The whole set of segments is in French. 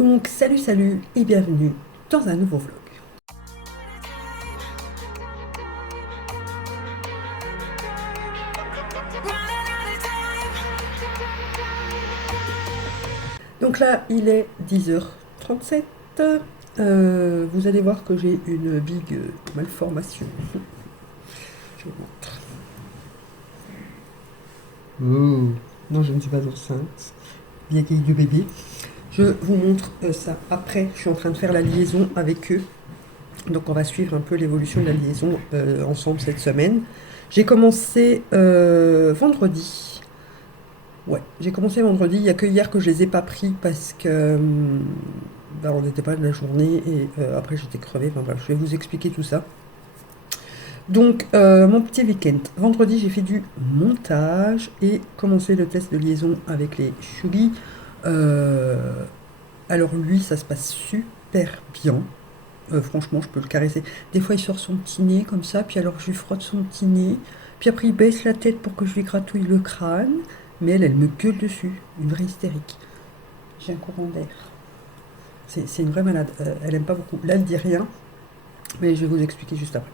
Donc salut et bienvenue dans un nouveau vlog. Donc là il est 10h37. Vous allez voir que j'ai une big malformation. Je vous montre. Oh, non, je ne suis pas enceinte. Bien qu'il y ait du bébé. Je vous montre ça après. Je suis en train de faire la liaison avec eux. Donc on va suivre un peu l'évolution de la liaison ensemble cette semaine. J'ai commencé vendredi. Ouais, j'ai commencé vendredi. Il n'y a que hier que je les ai pas pris parce que bah, on n'était pas de la journée et après j'étais crevée. Enfin bref, je vais vous expliquer tout ça. Donc mon petit week-end. Vendredi, j'ai fait du montage et commencé le test de liaison avec les Shugi. Euh, alors lui, ça se passe super bien. Franchement, je peux le caresser. Des fois, il sort son petit nez comme ça, puis alors je lui frotte son petit nez. Puis après, il baisse la tête pour que je lui gratouille le crâne. Mais elle me gueule dessus. Une vraie hystérique. J'ai un courant d'air. C'est une vraie malade. Elle aime pas beaucoup. Là, elle dit rien, mais je vais vous expliquer juste après.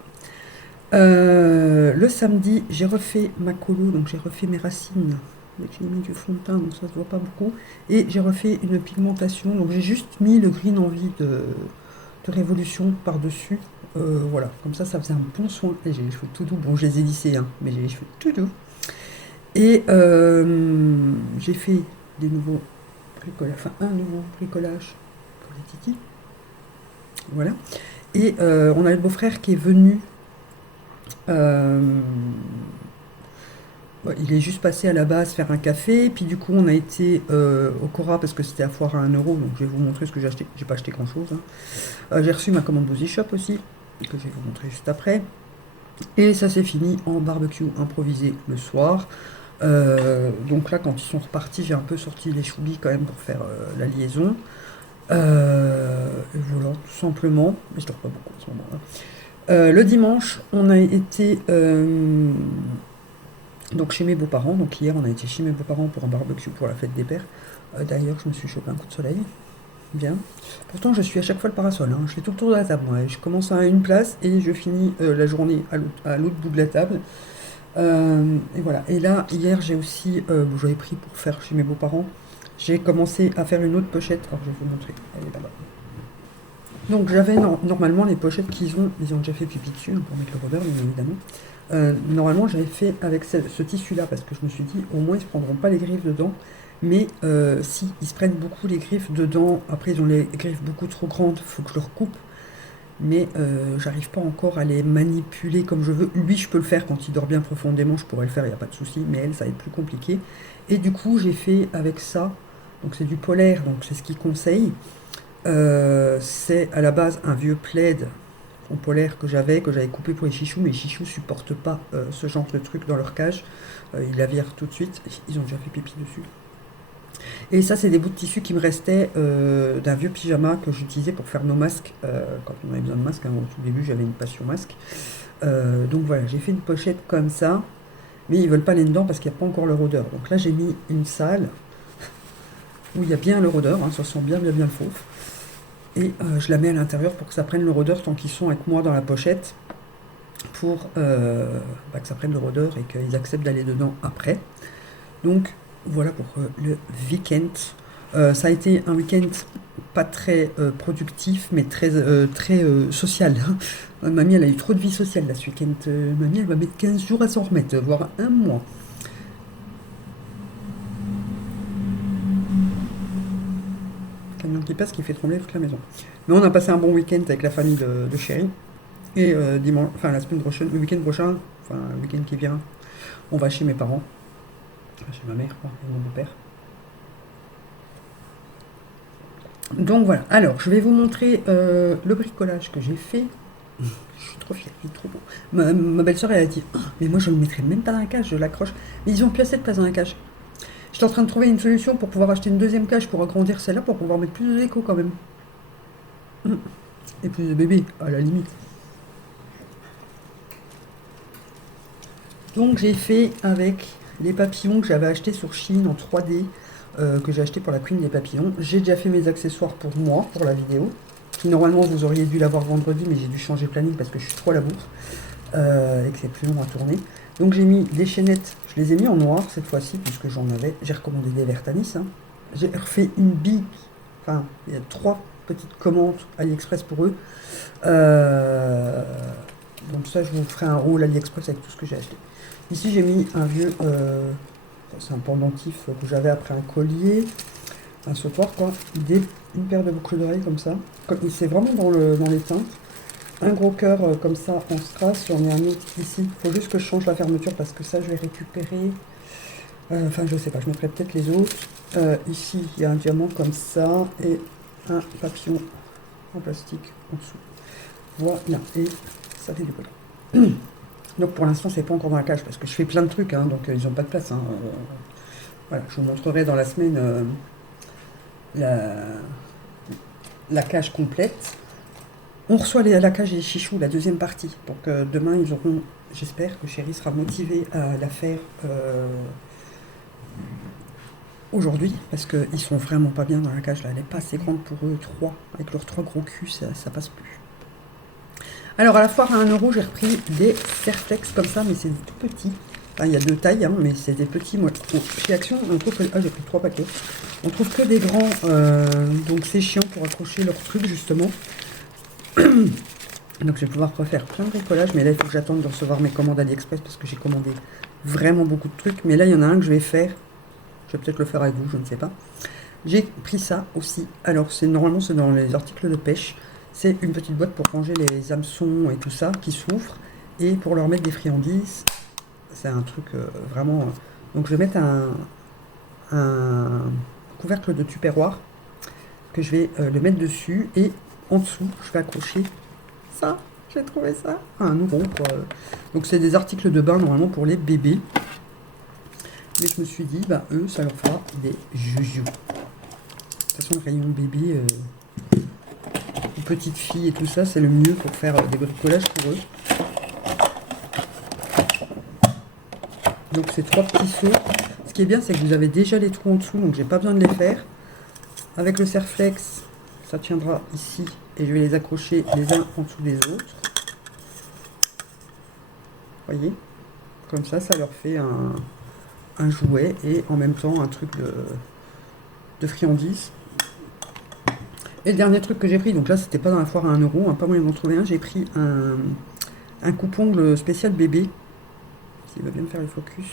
Le samedi, j'ai refait ma colo, donc j'ai refait mes racines. J'ai mis du fond de teint, donc ça se voit pas beaucoup. Et j'ai refait une pigmentation, donc j'ai juste mis le green envie de Révolution par-dessus. Voilà, comme ça faisait un bon soin. Et j'ai les cheveux tout doux. Bon, je les ai lissés, hein, mais j'ai les cheveux tout doux. Et j'ai fait des nouveaux bricolages, enfin un nouveau bricolage pour les titis. Voilà. Et on a le beau-frère qui est venu. euh, ouais, il est juste passé à la base faire un café. Puis du coup, on a été au Cora parce que c'était à foire à 1 euro. Donc je vais vous montrer ce que j'ai acheté. J'ai pas acheté grand-chose, hein. J'ai reçu ma commande Boozy Shop aussi, que je vais vous montrer juste après. Et ça s'est fini en barbecue improvisé le soir. Donc là, quand ils sont repartis, j'ai un peu sorti les choubis quand même pour faire la liaison. Et voilà, tout simplement. Mais je dors pas beaucoup à ce moment-là. Le dimanche, on a été donc chez mes beaux-parents. Donc hier, on a été chez mes beaux-parents pour un barbecue pour la fête des pères. D'ailleurs, je me suis chopé un coup de soleil. Bien. Pourtant, je suis à chaque fois le parasol, hein. Je fais tout le tour de la table, moi. Je commence à une place et je finis la journée à l'autre bout de la table. Et voilà. Et là, hier, j'ai aussi, bon, j'avais pris pour faire chez mes beaux-parents. J'ai commencé à faire une autre pochette. Alors, je vais vous montrer. Elle est là-bas. Donc, j'avais normalement les pochettes ils ont déjà fait pipi dessus, hein, pour mettre le rubber, bien évidemment. Normalement, j'avais fait avec ce tissu-là parce que je me suis dit, au moins, ils ne se prendront pas les griffes dedans. Mais si, ils se prennent beaucoup les griffes dedans. Après, ils ont les griffes beaucoup trop grandes, il faut que je leur coupe. Mais j'arrive pas encore à les manipuler comme je veux. Lui, je peux le faire quand il dort bien profondément, je pourrais le faire, il n'y a pas de souci. Mais elle, ça va être plus compliqué. Et du coup, j'ai fait avec ça. Donc, c'est du polaire, donc c'est ce qu'il conseille. C'est à la base un vieux plaid en polaire que j'avais coupé pour les chichous. Mais les chichous supportent pas ce genre de truc dans leur cage. Ils la virent tout de suite. Ils ont déjà fait pipi dessus. Et ça, c'est des bouts de tissu qui me restaient d'un vieux pyjama que j'utilisais pour faire nos masques quand on avait besoin de masques, hein. Au tout début, j'avais une passion masque. Donc voilà, j'ai fait une pochette comme ça, mais ils veulent pas aller dedans parce qu'il n'y a pas encore le rôdeur. Donc là, j'ai mis une salle où il y a bien le rôdeur, hein, ça sent bien le fauve. Et je la mets à l'intérieur pour que ça prenne le rôdeur tant qu'ils sont avec moi dans la pochette, pour bah, que ça prenne le rôdeur et qu'ils acceptent d'aller dedans après. Donc voilà pour le week-end. Ça a été un week-end pas très productif, mais très social, hein. Mamie, elle a eu trop de vie sociale là, ce week-end. Mamie, elle va mettre 15 jours à s'en remettre, voire un mois. Camion qui passe qui fait trembler toute la maison. Mais on a passé un bon week-end avec la famille de chérie. Et dimanche, enfin la semaine prochaine, le week-end prochain, enfin le week-end qui vient, on va chez mes parents, enfin, chez ma mère, quoi, et mon beau-père. Donc voilà, alors je vais vous montrer le bricolage que j'ai fait. Je suis trop fière, il est trop beau. Ma belle-sœur, elle a dit, oh, mais moi je le mettrais même pas dans la cage, je l'accroche. Mais ils ont plus assez de place dans la cage. J'étais en train de trouver une solution pour pouvoir acheter une deuxième cage pour agrandir celle-là, pour pouvoir mettre plus de déco quand même. Et plus de bébés, à la limite. Donc j'ai fait avec les papillons que j'avais achetés sur Chine en 3D. que j'ai acheté pour la Queen des papillons. J'ai déjà fait mes accessoires pour moi, pour la vidéo. Normalement, vous auriez dû l'avoir vendredi, mais j'ai dû changer le planning parce que je suis trop à la bourre et que c'est plus long à tourner. Donc j'ai mis des chaînettes, je les ai mis en noir cette fois-ci, puisque j'en avais. J'ai recommandé des Vertanis. Hein. J'ai refait une big, enfin, il y a 3 petites commandes AliExpress pour eux. Donc ça, je vous ferai un haul AliExpress avec tout ce que j'ai acheté. Ici, j'ai mis un vieux, c'est un pendentif que j'avais après un collier, un sautoir quoi, une paire de boucles d'oreilles comme ça. C'est vraiment dans les teintes. Un gros cœur comme ça en strass, j'en ai un autre ici. Il faut juste que je change la fermeture parce que ça, je vais récupérer. Enfin, je sais pas, je mettrai peut-être les autres. Ici, il y a un diamant comme ça et un papillon en plastique en dessous. Voilà, et ça fait du bruit. Donc pour l'instant, c'est pas encore dans la cage parce que je fais plein de trucs, hein, donc ils n'ont pas de place. Hein. Voilà, je vous montrerai dans la semaine la cage complète. On reçoit la cage et les chichous, la deuxième partie. Donc demain, ils auront, j'espère que Chéri sera motivée à la faire aujourd'hui parce qu'ils sont vraiment pas bien dans la cage. Là, elle n'est pas assez grande pour eux, 3. Avec leurs 3 gros culs, ça passe plus. Alors à la foire à 1 €, j'ai repris des Serflex comme ça, mais c'est tout petit. Enfin, il y a 2 tailles, hein, mais c'est des petits. Moi, chez Action, on trouve que... Ah, j'ai pris 3 paquets. On trouve que des grands, donc c'est chiant pour accrocher leurs trucs justement. Donc je vais pouvoir refaire plein de bricolage, mais là il faut que j'attende de recevoir mes commandes AliExpress parce que j'ai commandé vraiment beaucoup de trucs. Mais là il y en a un que je vais faire. Je vais peut-être le faire avec vous, je ne sais pas. J'ai pris ça aussi. Alors normalement c'est dans les articles de pêche. C'est une petite boîte pour ranger les hameçons et tout ça qui s'ouvre et pour leur mettre des friandises. C'est un truc vraiment... Donc je vais mettre un couvercle de tupperware que je vais le mettre dessus et en dessous je vais accrocher ça. J'ai trouvé ça un nouveau quoi. Donc c'est des articles de bain normalement pour les bébés. Mais je me suis dit, bah eux ça leur fera des joujoux. De toute façon le rayon bébé... petites filles et tout ça, c'est le mieux pour faire des bricolages pour eux. Donc ces 3 petits seaux. Ce qui est bien, c'est que vous avez déjà les trous en dessous, donc j'ai pas besoin de les faire. Avec le Serflex, ça tiendra ici et je vais les accrocher les uns en dessous des autres. Voyez, comme ça leur fait un jouet et en même temps un truc de friandises. Et le dernier truc que j'ai pris, donc là c'était pas dans la foire à 1 €, hein, pas moyen d'en trouver un, j'ai pris un coupe-ongle spécial bébé. S'il va bien me faire le focus.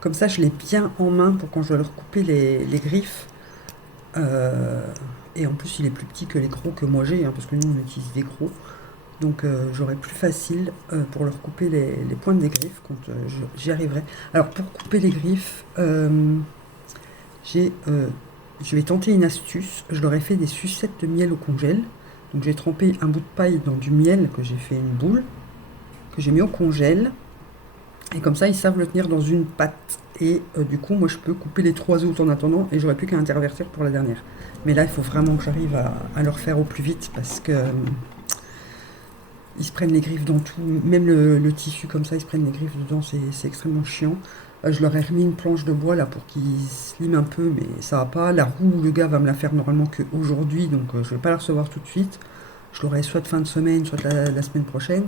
Comme ça je l'ai bien en main pour quand je dois leur couper les griffes. Et en plus il est plus petit que les gros que moi j'ai, hein, parce que nous on utilise des gros. Donc j'aurai plus facile pour leur couper les pointes des griffes quand j'y arriverai. Alors pour couper les griffes, je vais tenter une astuce. Je leur ai fait des sucettes de miel au congèle. Donc j'ai trempé un bout de paille dans du miel que j'ai fait une boule, que j'ai mis au congèle. Et comme ça, ils savent le tenir dans une pâte. Et du coup, moi, je peux couper les 3 autres en attendant. Et j'aurai plus qu'à intervertir pour la dernière. Mais là, il faut vraiment que j'arrive à leur faire au plus vite. Parce que ils se prennent les griffes dans tout. Même le tissu comme ça, ils se prennent les griffes dedans. C'est extrêmement chiant. Je leur ai remis une planche de bois là pour qu'ils se liment un peu. Mais ça va pas. La roue, le gars va me la faire normalement qu'aujourd'hui. Donc je vais pas la recevoir tout de suite. Je l'aurai soit de fin de semaine, soit la semaine prochaine.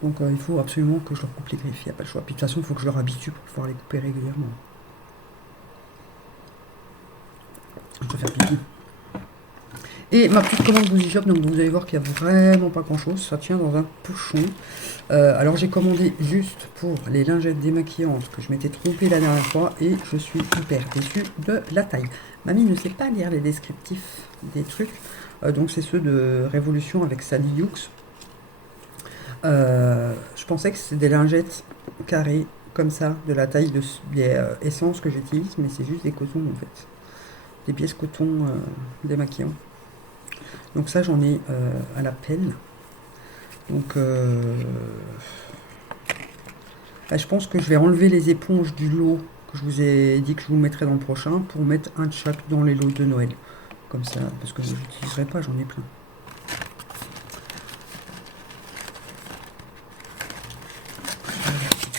Donc il faut absolument que je leur coupe les griffes, il n'y a pas le choix. Puis de toute façon, il faut que je leur habitue pour pouvoir les couper régulièrement. Je peux faire pipi. Et ma petite commande Boozy Shop, donc vous allez voir qu'il n'y a vraiment pas grand chose. Ça tient dans un pochon. Alors j'ai commandé juste pour les lingettes démaquillantes que je m'étais trompée la dernière fois. Et je suis hyper déçue de la taille. Mamie ne sait pas lire les descriptifs des trucs. Donc c'est ceux de Révolution avec Sally Hughes. Je pensais que c'était des lingettes carrées comme ça, de la taille de essence que j'utilise, mais c'est juste des cotons en fait, des pièces coton démaquillants. Donc ça j'en ai à la pelle. Donc je pense que je vais enlever les éponges du lot que je vous ai dit que je vous mettrai dans le prochain pour mettre un de chaque dans les lots de Noël, comme ça, parce que je n'utiliserai pas, j'en ai plein.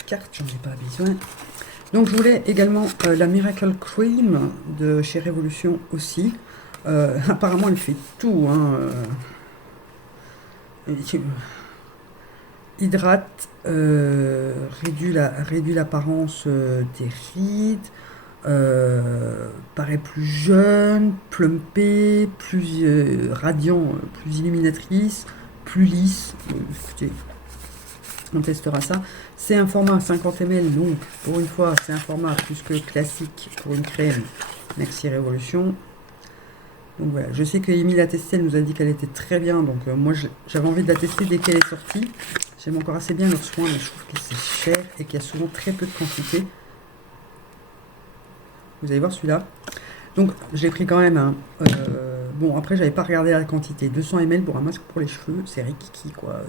Carte, j'en ai pas besoin. Donc je voulais également la Miracle Cream de chez Révolution aussi. Apparemment elle fait tout, hein. Hydrate, réduit l'apparence des rides, paraît plus jeune, plumpé, plus radiant, plus illuminatrice, plus lisse. Écoutez, on testera ça. C'est un format 50 ml, donc pour une fois, c'est un format plus que classique pour une crème. Merci Révolution. Donc voilà, je sais que Amy l'a testée, elle nous a dit qu'elle était très bien, donc moi j'avais envie de la tester dès qu'elle est sortie. J'aime encore assez bien leurs soins, mais je trouve que c'est cher et qu'il y a souvent très peu de quantité. Vous allez voir celui-là. Donc je l'ai pris quand même. Hein. Bon, après j'avais pas regardé la quantité. 200 ml pour un masque pour les cheveux, c'est rikiki quoi.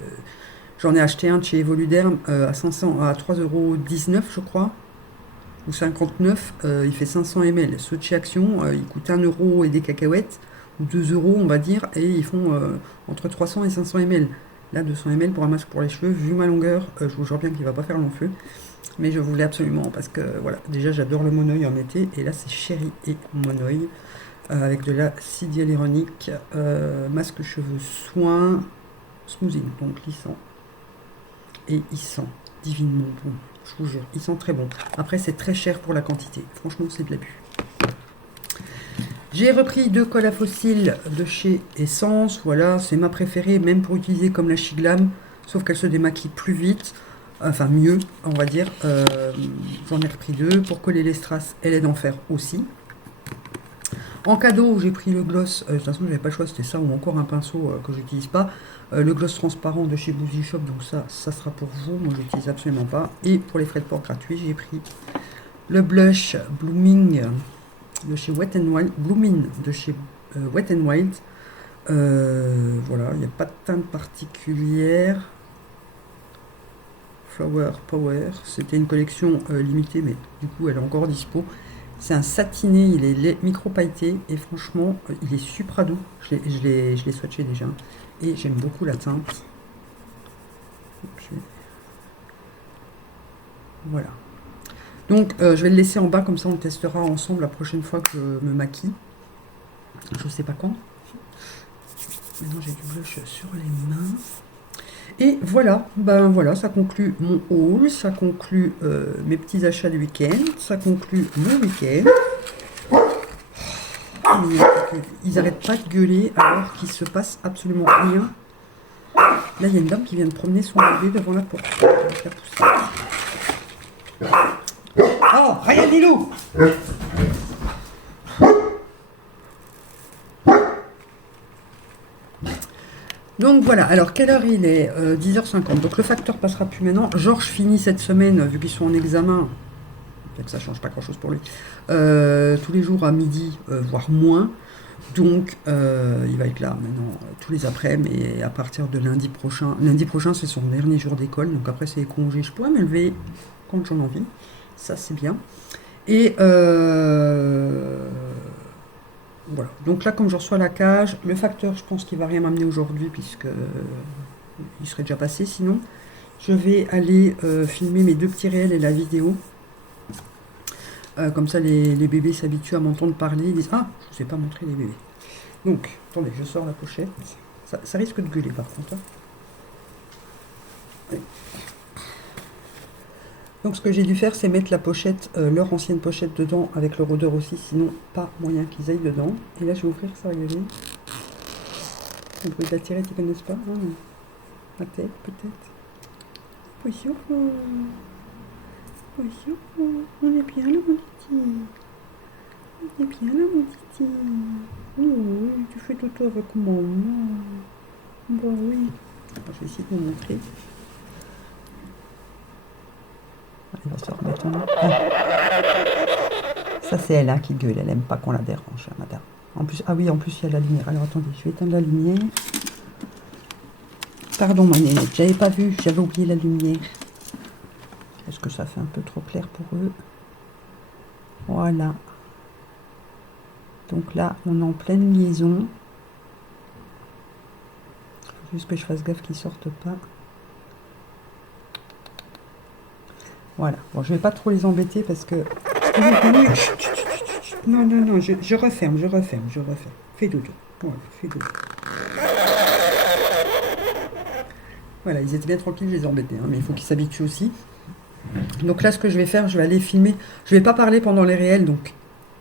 J'en ai acheté un de chez Evoluderm à 3,19 € je crois. Ou 59, il fait 500 ml. Ceux de chez Action, ils coûtent 1 € et des cacahuètes, ou 2 € on va dire, et ils font entre 300 et 500 ml. Là, 200 ml pour un masque pour les cheveux, vu ma longueur, je vous jure bien qu'il va pas faire long feu. Mais je voulais absolument, parce que voilà, déjà j'adore le monoeil en été, et là c'est chéri et monoeil, avec de l'acide hyaluronique, masque cheveux soin, smoothing, donc lissant. Et il sent divinement bon. Je vous jure, ils sont très bons. Après, c'est très cher pour la quantité. Franchement, c'est de l'abus. J'ai repris 2 colles à fossiles de chez Essence. Voilà, c'est ma préférée, même pour utiliser comme la Shiglam. Sauf qu'elle se démaquille plus vite. Enfin, mieux, on va dire. J'en ai repris 2. Pour coller les strass et les dents fer aussi. En cadeau, j'ai pris le gloss. De toute façon, j'avais pas le choix, c'était ça ou encore un pinceau que j'utilise pas. Le gloss transparent de chez Boozy Shop, donc ça sera pour vous. Moi, j'utilise absolument pas. Et pour les frais de port gratuits, j'ai pris le blush Blooming de chez Wet n Wild. Blooming de chez Wet n Wild. Voilà, il n'y a pas de teinte particulière. Flower Power. C'était une collection limitée, mais du coup, elle est encore dispo. C'est un satiné, il est micro pailleté et franchement, il est super doux. Je l'ai swatché déjà et j'aime beaucoup la teinte. Voilà. Donc, je vais le laisser en bas, comme ça on testera ensemble la prochaine fois que je me maquille. Je sais pas quand. Maintenant, j'ai du blush sur les mains. Et voilà, ben voilà, ça conclut mon haul, ça conclut mes petits achats du week-end, ça conclut mon week-end. Ils n'arrêtent pas de gueuler alors qu'il se passe absolument rien. Là, il y a une dame qui vient de promener son bébé devant la porte. Oh, rien, Lilou! Donc voilà, alors quelle heure il est 10h50. Donc le facteur passera plus maintenant. Georges finit cette semaine, vu qu'ils sont en examen, que ça change pas grand chose pour lui, tous les jours à midi, voire moins. Donc il va être là maintenant tous les après-midi, et à partir de lundi prochain c'est son dernier jour d'école, donc après c'est les congés, je pourrais me lever quand j'en ai envie, ça c'est bien. Et voilà, donc là comme je reçois la cage, le facteur je pense qu'il va rien m'amener aujourd'hui puisque il serait déjà passé sinon. Je vais aller filmer mes 2 petits réels et la vidéo. Comme ça les bébés s'habituent à m'entendre parler, ils disent ah, je vous ai pas montré les bébés. Donc, attendez, je sors la pochette. Ça risque de gueuler par contre. Hein. Donc ce que j'ai dû faire, c'est mettre la pochette, leur ancienne pochette dedans avec le rôdeur aussi, sinon pas moyen qu'ils aillent dedans. Et là je vais ouvrir ça, regardez. Le bruit de la tirette, ils connaissent pas. Hein. La tête peut-être. Bonjour. Bonjour. On est bien là mon titi. On est bien là mon titi. Oh, tu fais toto avec maman. Bah oui. Alors, je vais essayer de vous montrer. Elle va se remettre en Ça c'est elle hein, qui gueule, elle aime pas qu'on la dérange, madame. En plus, ah oui, en plus il y a la lumière. Alors attendez, je vais éteindre la lumière. Pardon ma nénette, j'avais pas vu, j'avais oublié la lumière. Est-ce que ça fait un peu trop clair pour eux? Voilà. Donc là, on est en pleine liaison. Faut juste que je fasse gaffe qu'ils sortent pas. Voilà. Bon, je vais pas trop les embêter parce que... Oui, chut, chut, chut, chut. Non, non, non, je referme, je referme, je referme. Fais dodo. Voilà, fais dodo. Voilà, ils étaient bien tranquilles, je les ai embêtés, hein, mais il faut qu'ils s'habituent aussi. Donc là, ce que je vais faire, je vais aller filmer. Je vais pas parler pendant les réels, donc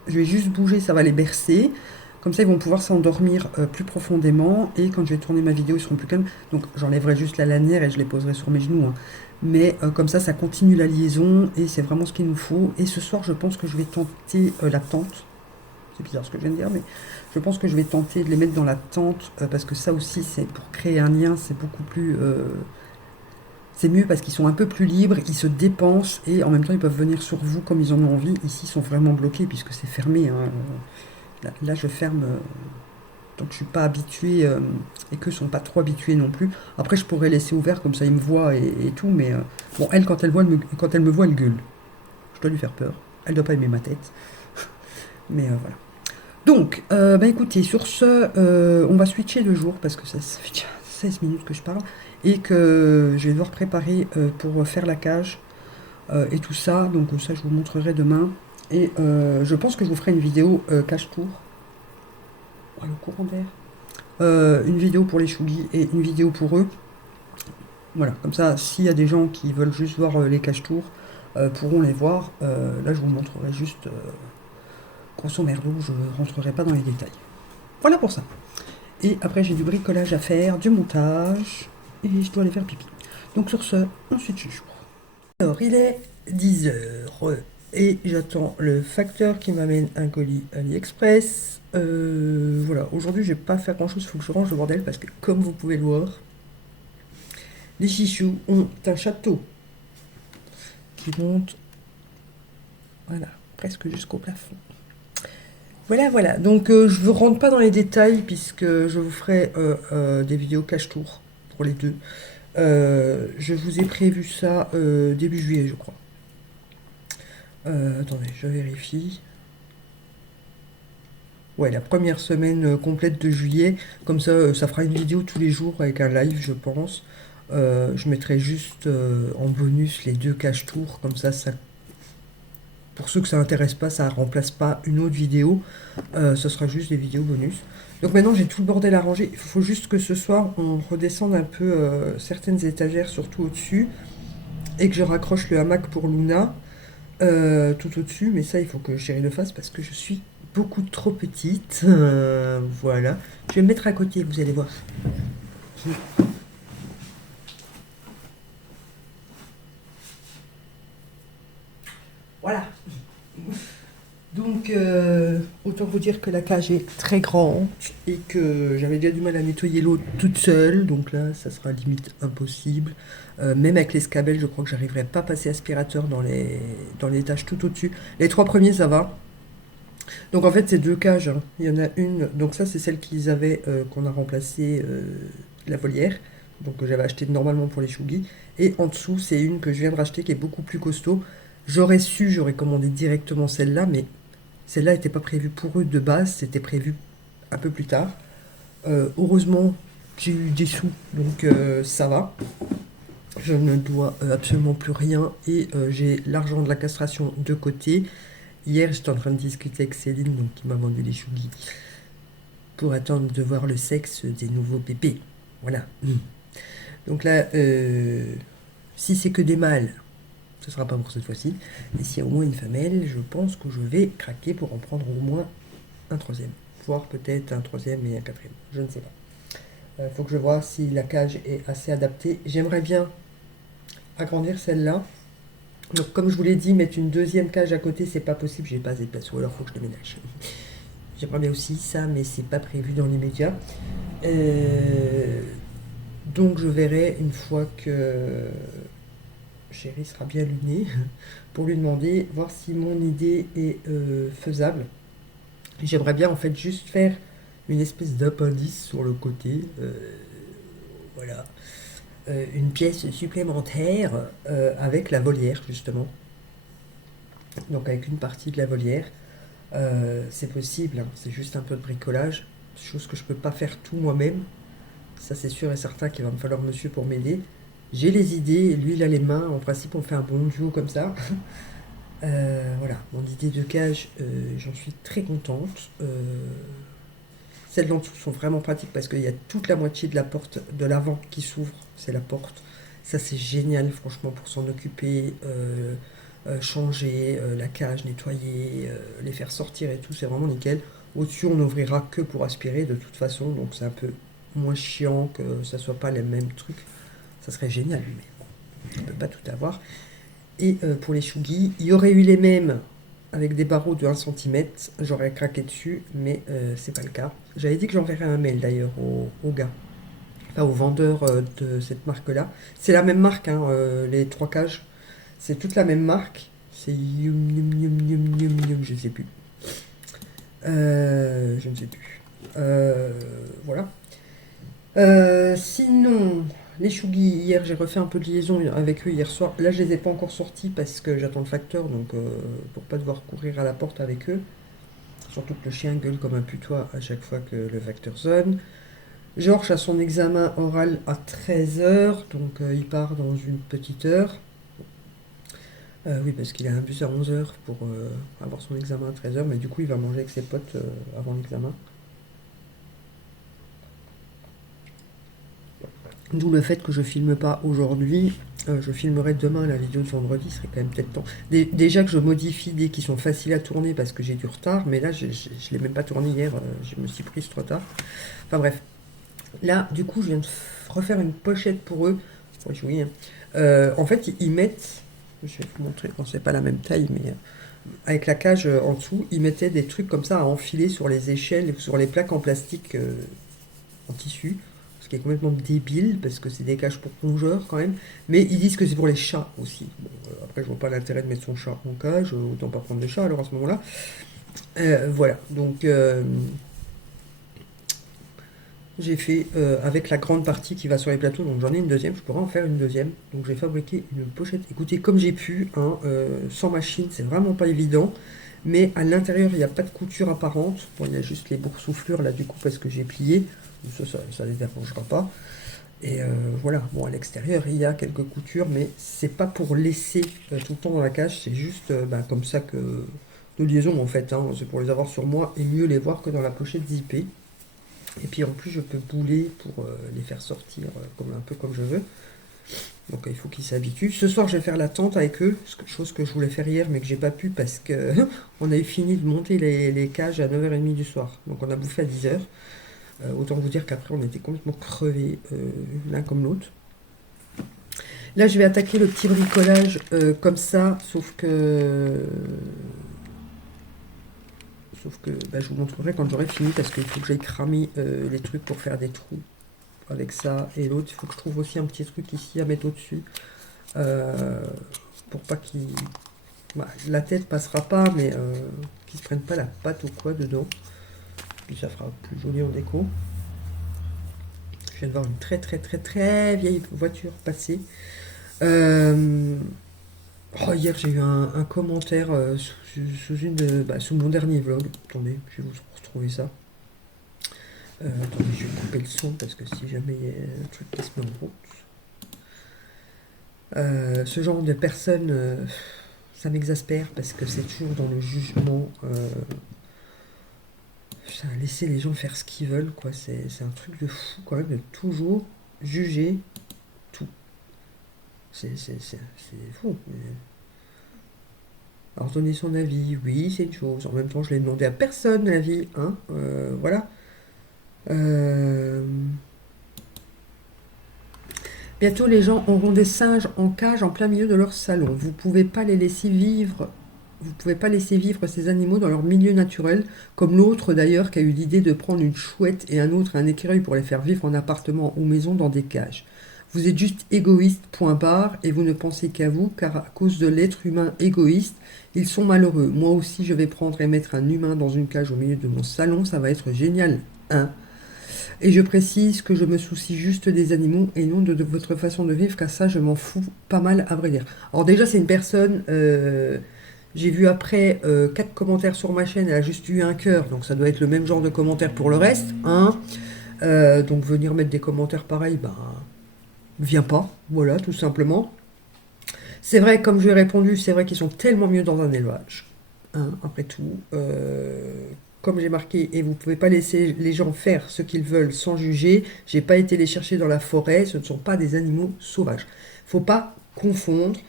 je vais juste bouger, ça va les bercer. Comme ça, ils vont pouvoir s'endormir plus profondément. Et quand je vais tourner ma vidéo, ils seront plus calmes. Donc j'enlèverai juste la lanière et je les poserai sur mes genoux, hein. Mais comme ça continue la liaison et c'est vraiment ce qu'il nous faut. Et ce soir, je pense que je vais tenter la tente. C'est bizarre ce que je viens de dire, mais je pense que je vais tenter de les mettre dans la tente parce que ça aussi, c'est pour créer un lien, c'est beaucoup plus... c'est mieux parce qu'ils sont un peu plus libres, ils se dépensent et en même temps ils peuvent venir sur vous comme ils en ont envie. Ici ils sont vraiment bloqués puisque c'est fermé, hein. Là, je ferme tant que je suis pas habituée et qu'eux sont pas trop habitués non plus. Après je pourrais laisser ouvert comme ça ils me voient et tout, mais bon elle quand elle me voit elle gueule. Je dois lui faire peur. Elle doit pas aimer ma tête. Mais voilà. Donc, bah écoutez, sur ce, on va switcher de jour parce que ça fait déjà 16 minutes que je parle et que je vais devoir préparer pour faire la cage et tout ça. Donc ça, je vous montrerai demain. Et je pense que je vous ferai une vidéo cage tour. Oh, le courant d'air. Une vidéo pour les chougis et une vidéo pour eux. Voilà, comme ça, s'il y a des gens qui veulent juste voir les cages tours, pourront les voir. Là, je vous montrerai juste grosso merdo, je ne rentrerai pas dans les détails. Voilà pour ça. Et après, j'ai du bricolage à faire, du montage, et je dois aller faire pipi. Donc sur ce, ensuite je joue. Alors, il est 10 heures et j'attends le facteur qui m'amène un colis AliExpress. Voilà, aujourd'hui, je vais pas faire grand-chose, il faut que je range le bordel parce que, comme vous pouvez le voir, les chichous ont un château qui monte, voilà, presque jusqu'au plafond. Voilà, voilà. Donc, je ne rentre pas dans les détails puisque je vous ferai des vidéos cache-tour pour les deux. Je vous ai prévu ça début juillet, je crois. Attendez, je vérifie. Ouais, la première semaine complète de juillet. Comme ça, ça fera une vidéo tous les jours avec un live, je pense. Je mettrai juste en bonus les deux cache-tours. Comme ça, pour ceux que ça n'intéresse pas, ça ne remplace pas une autre vidéo. Ce sera juste des vidéos bonus. Donc maintenant, j'ai tout le bordel à ranger. Il faut juste que ce soir, on redescende un peu certaines étagères, surtout au-dessus. Et que je raccroche le hamac pour Luna tout au-dessus. Mais ça, il faut que Chérie le fasse parce que je suis beaucoup trop petite. Voilà. Je vais me mettre à côté, vous allez voir. Voilà. Donc, autant vous dire que la cage est très grande et que j'avais déjà du mal à nettoyer l'eau toute seule. Donc là, ça sera limite impossible. Même avec l'escabelle, je crois que j'arriverai pas à passer aspirateur dans les tâches tout au-dessus. Les trois premiers, ça va. Donc en fait, c'est deux cages, hein. Il y en a une. Donc ça, c'est celle qu'ils avaient, qu'on a remplacé la volière. Donc que j'avais acheté normalement pour les chougis. Et en dessous, c'est une que je viens de racheter qui est beaucoup plus costaud. J'aurais commandé directement celle-là, mais celle-là n'était pas prévue pour eux de base, c'était prévu un peu plus tard. Heureusement, j'ai eu des sous, donc ça va. Je ne dois absolument plus rien et j'ai l'argent de la castration de côté. Hier, j'étais en train de discuter avec Céline, donc qui m'a vendu les chougis, pour attendre de voir le sexe des nouveaux bébés. Voilà. Donc là, si c'est que des mâles, ce sera pas pour cette fois-ci. Et s'il y a au moins une femelle, je pense que je vais craquer pour en prendre au moins un troisième. Voire peut-être un troisième et un quatrième. Je ne sais pas. Il faut que je vois si la cage est assez adaptée. J'aimerais bien agrandir celle-là. Donc comme je vous l'ai dit, mettre une deuxième cage à côté, c'est pas possible, j'ai pas assez de place. Ou alors il faut que je déménage. J'aimerais bien aussi ça, mais c'est pas prévu dans l'immédiat. Donc je verrai une fois que Chérie sera bien lunée pour lui demander, voir si mon idée est faisable. J'aimerais bien en fait juste faire une espèce d'appendice sur le côté, voilà, une pièce supplémentaire avec la volière justement, donc avec une partie de la volière. C'est possible, hein, c'est juste un peu de bricolage, chose que je peux pas faire tout moi-même. Ça c'est sûr et certain qu'il va me falloir monsieur pour m'aider. J'ai les idées, lui il a les mains. En principe, on fait un bon duo comme ça. Voilà, mon idée de cage, j'en suis très contente. Celles d'en dessous sont vraiment pratiques parce qu'il y a toute la moitié de la porte de l'avant qui s'ouvre, c'est la porte. Ça c'est génial franchement pour s'en occuper, changer la cage, nettoyer, les faire sortir et tout, c'est vraiment nickel. Au-dessus on n'ouvrira que pour aspirer de toute façon, donc c'est un peu moins chiant que ça soit pas les mêmes trucs. Ça serait génial, mais bon, on ne peut pas tout avoir. Et pour les chougis, il y aurait eu les mêmes avec des barreaux de 1 cm. J'aurais craqué dessus, mais c'est pas le cas. J'avais dit que j'enverrais un mail d'ailleurs au gars, enfin au vendeur de cette marque-là. C'est la même marque, hein, les trois cages. C'est toute la même marque. C'est Yum Yum Yum Yum Yum Yum, je ne sais plus. Je ne sais plus. Voilà. Sinon, les chougis, hier j'ai refait un peu de liaison avec eux hier soir. Là, je les ai pas encore sortis parce que j'attends le facteur, donc pour pas devoir courir à la porte avec eux. Surtout que le chien gueule comme un putois à chaque fois que le facteur sonne. Georges a son examen oral à 13 h, donc il part dans une petite heure. Oui, parce qu'il a un bus à 11 h pour avoir son examen à 13 h, mais du coup il va manger avec ses potes avant l'examen. D'où le fait que je filme pas aujourd'hui. Je filmerai demain la vidéo de vendredi, il serait quand même peut-être temps. Déjà que je modifie des qui sont faciles à tourner parce que j'ai du retard, mais là je ne l'ai même pas tourné hier, je me suis prise trop tard. Enfin bref, là du coup je viens de refaire une pochette pour eux. Ouais, oui, hein. En fait ils mettent, je vais vous montrer, bon, c'est pas la même taille, mais avec la cage en dessous, ils mettaient des trucs comme ça à enfiler sur les échelles, sur les plaques en plastique en tissu, ce qui est complètement débile parce que c'est des cages pour rongeurs quand même. Mais ils disent que c'est pour les chats aussi. Bon, après, je vois pas l'intérêt de mettre son chat en cage, autant pas prendre les chats alors à ce moment-là. Voilà, donc j'ai fait avec la grande partie qui va sur les plateaux, donc j'en ai une deuxième, je pourrais en faire une deuxième. Donc j'ai fabriqué une pochette, écoutez, comme j'ai pu, hein, sans machine, c'est vraiment pas évident. Mais à l'intérieur, il n'y a pas de couture apparente. Bon, il y a juste les boursouflures là, du coup, parce que j'ai plié. Ça les dérangera pas. Et voilà, bon, à l'extérieur, il y a quelques coutures, mais c'est pas pour laisser tout le temps dans la cage, c'est juste bah, comme ça que de liaison en fait, hein. C'est pour les avoir sur moi et mieux les voir que dans la pochette zippée. Et puis en plus, je peux bouler pour les faire sortir comme un peu comme je veux. Donc il faut qu'ils s'habituent. Ce soir, je vais faire la tente avec eux, chose que je voulais faire hier, mais que j'ai pas pu parce que on a eu fini de monter les cages à 9h30 du soir. Donc on a bouffé à 10 h. Autant vous dire qu'après, on était complètement crevés l'un comme l'autre. Là, je vais attaquer le petit bricolage comme ça, sauf que bah, je vous montrerai quand j'aurai fini parce qu'il faut que j'aille cramer les trucs pour faire des trous avec ça et l'autre. Il faut que je trouve aussi un petit truc ici à mettre au-dessus pour pas qu'il... Bah, la tête passera pas, mais qu'ils se prennent pas la pâte ou quoi dedans. Puis ça fera plus joli en déco. Je viens de voir une très très très très vieille voiture passer. Oh, hier j'ai eu un commentaire sous mon dernier vlog. Attendez, je vais vous retrouver ça. Attendez, je vais couper le son parce que si jamais il y a un truc qui se met en route. Ce genre de personnes, ça m'exaspère parce que c'est toujours dans le jugement. Laisser les gens faire ce qu'ils veulent, quoi. C'est un truc de fou quand même de toujours juger tout. C'est fou. Alors donner son avis, oui, c'est une chose. En même temps, je l'ai demandé à personne l'avis, hein. Voilà. Bientôt, les gens auront des singes en cage en plein milieu de leur salon. Vous pouvez pas les laisser vivre. Vous pouvez pas laisser vivre ces animaux dans leur milieu naturel, comme l'autre d'ailleurs qui a eu l'idée de prendre une chouette et un autre un écureuil pour les faire vivre en appartement ou maison dans des cages. Vous êtes juste égoïste, point barre, et vous ne pensez qu'à vous, car à cause de l'être humain égoïste, ils sont malheureux. Moi aussi, je vais prendre et mettre un humain dans une cage au milieu de mon salon, ça va être génial, hein. Et je précise que je me soucie juste des animaux et non de votre façon de vivre, car ça, je m'en fous pas mal, à vrai dire. Alors déjà, c'est une personne... j'ai vu après 4 commentaires sur ma chaîne, elle a juste eu un cœur, donc ça doit être le même genre de commentaires pour le reste, hein. Donc venir mettre des commentaires pareils, ben vient pas, voilà, tout simplement. C'est vrai, comme je lui ai répondu, c'est vrai qu'ils sont tellement mieux dans un élevage. Hein, après tout, comme j'ai marqué, et vous pouvez pas laisser les gens faire ce qu'ils veulent sans juger, j'ai pas été les chercher dans la forêt, ce ne sont pas des animaux sauvages. Faut pas confondre.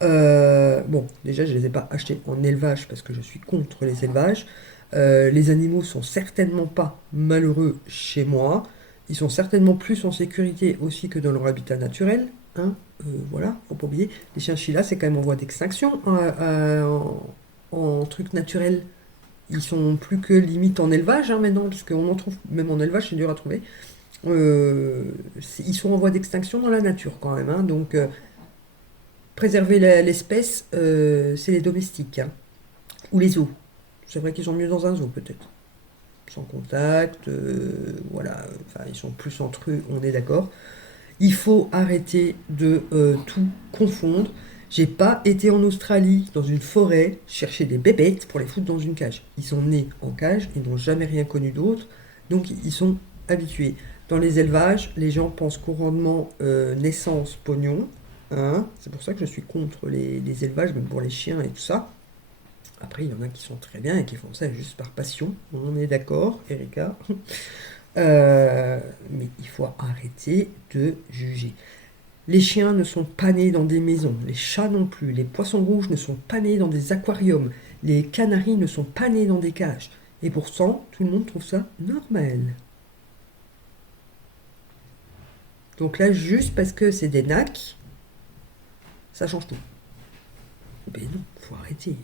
Bon, déjà, je les ai pas achetés en élevage parce que je suis contre les élevages. Les animaux sont certainement pas malheureux chez moi. Ils sont certainement plus en sécurité aussi que dans leur habitat naturel. Hein. Voilà, faut pas oublier. Les chinchillas, c'est quand même en voie d'extinction en truc naturel. Ils sont plus que limite en élevage hein, maintenant, parce qu'on en trouve, même en élevage, c'est dur à trouver. Euh, Ils sont en voie d'extinction dans la nature quand même. Hein, donc, préserver l'espèce, c'est les domestiques. Hein, ou les zoos. C'est vrai qu'ils sont mieux dans un zoo peut-être. Sans contact, voilà, enfin ils sont plus entre eux, on est d'accord. Il faut arrêter de tout confondre. J'ai pas été en Australie, dans une forêt, chercher des bébêtes pour les foutre dans une cage. Ils sont nés en cage, ils n'ont jamais rien connu d'autre, donc ils sont habitués. Dans les élevages, les gens pensent couramment naissance, pognon. Hein. C'est pour ça que je suis contre les élevages, même pour les chiens et tout ça. Après, il y en a qui sont très bien et qui font ça juste par passion. On est d'accord, Erika. Mais il faut arrêter de juger. Les chiens ne sont pas nés dans des maisons, les chats non plus, les poissons rouges ne sont pas nés dans des aquariums, les canaris ne sont pas nés dans des cages. Et pourtant, tout le monde trouve ça normal. Donc là, juste parce que c'est des nacs, ça change tout. Ben non, faut arrêter.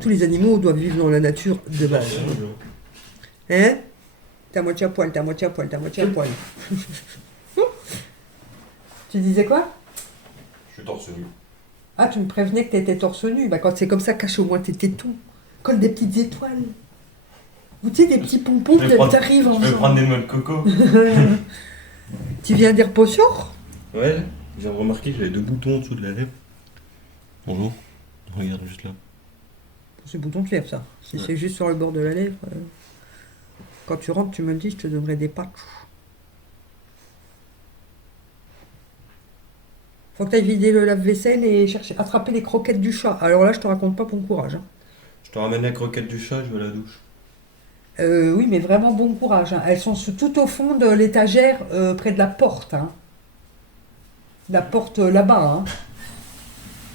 Tous les animaux doivent vivre dans la nature de base. Hein? T'as moitié à poil, t'as moitié à poil, t'as moitié à poil. Tu disais quoi? Je suis torse nu. Ah, tu me prévenais que t'étais torse nu. Bah, quand c'est comme ça, cache au moins tes tétons. Comme des petites étoiles. Ou tu sais, des petits pompons que t'arrives en Je vais genre. prendre des noix de coco. Tu viens dire bonjour? Ouais, j'ai remarqué que j'avais 2 boutons en dessous de la lèvre. Bonjour. Regarde juste là. C'est bouton de lèvre, ça. Si Ouais. c'est juste sur le bord de la lèvre. Quand tu rentres, tu me le dis, je te donnerai des patchs. Faut que t'ailles vider le lave-vaisselle et chercher, attraper les croquettes du chat. Alors là, je te raconte pas bon courage. Hein. Je te ramène la croquette du chat, je vais à la douche. Oui, mais vraiment bon courage. Hein. Elles sont tout au fond de l'étagère, près de la porte. Hein. La porte là-bas. Hein.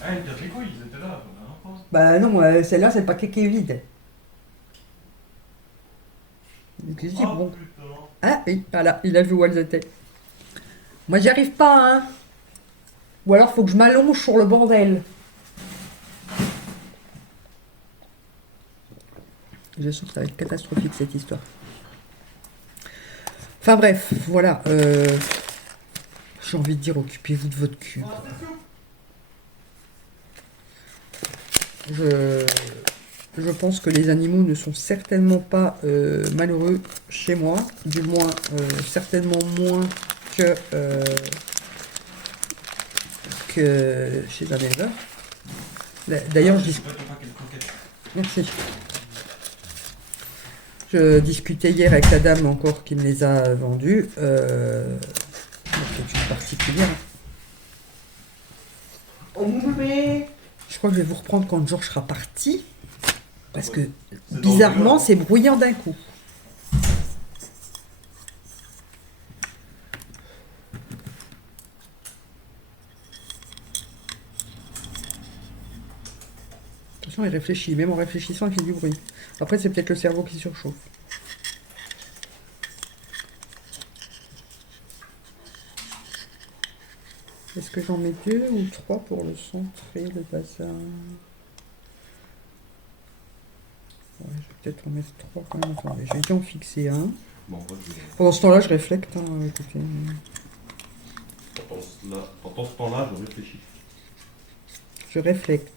Ah, ils me cassent les couilles, ils étaient là. Bah non, celle-là, c'est le paquet qui est vide. Donc, je dis, bon. Putain. Ah oui, voilà, il a vu où elles étaient. Moi, j'y arrive pas, hein. Ou alors, faut que je m'allonge sur le bordel. Je sens que ça va être catastrophique, cette histoire. Enfin bref, voilà. J'ai envie de dire, occupez-vous de votre cul. Je, je pense que les animaux ne sont certainement pas malheureux chez moi. Du moins, certainement moins que chez un éleveur. D'ailleurs, merci. Je discutais hier avec la dame encore qui me les a vendus. C'est une particulière. Je crois que je vais vous reprendre quand Georges sera parti. Parce que bizarrement, c'est bruyant d'un coup. Attention, il réfléchit. Même en réfléchissant, il fait du bruit. Après, c'est peut-être le cerveau qui surchauffe. Est-ce que j'en mets 2 ou 3 pour le centrer, le bazar? Ouais, je vais peut-être en mettre 3 quand même. Attendez, je vais déjà en fixer un. Bon, Pendant ce temps-là, je réflecte. Hein, écoutez. pendant ce temps-là, je réfléchis. Je réflecte.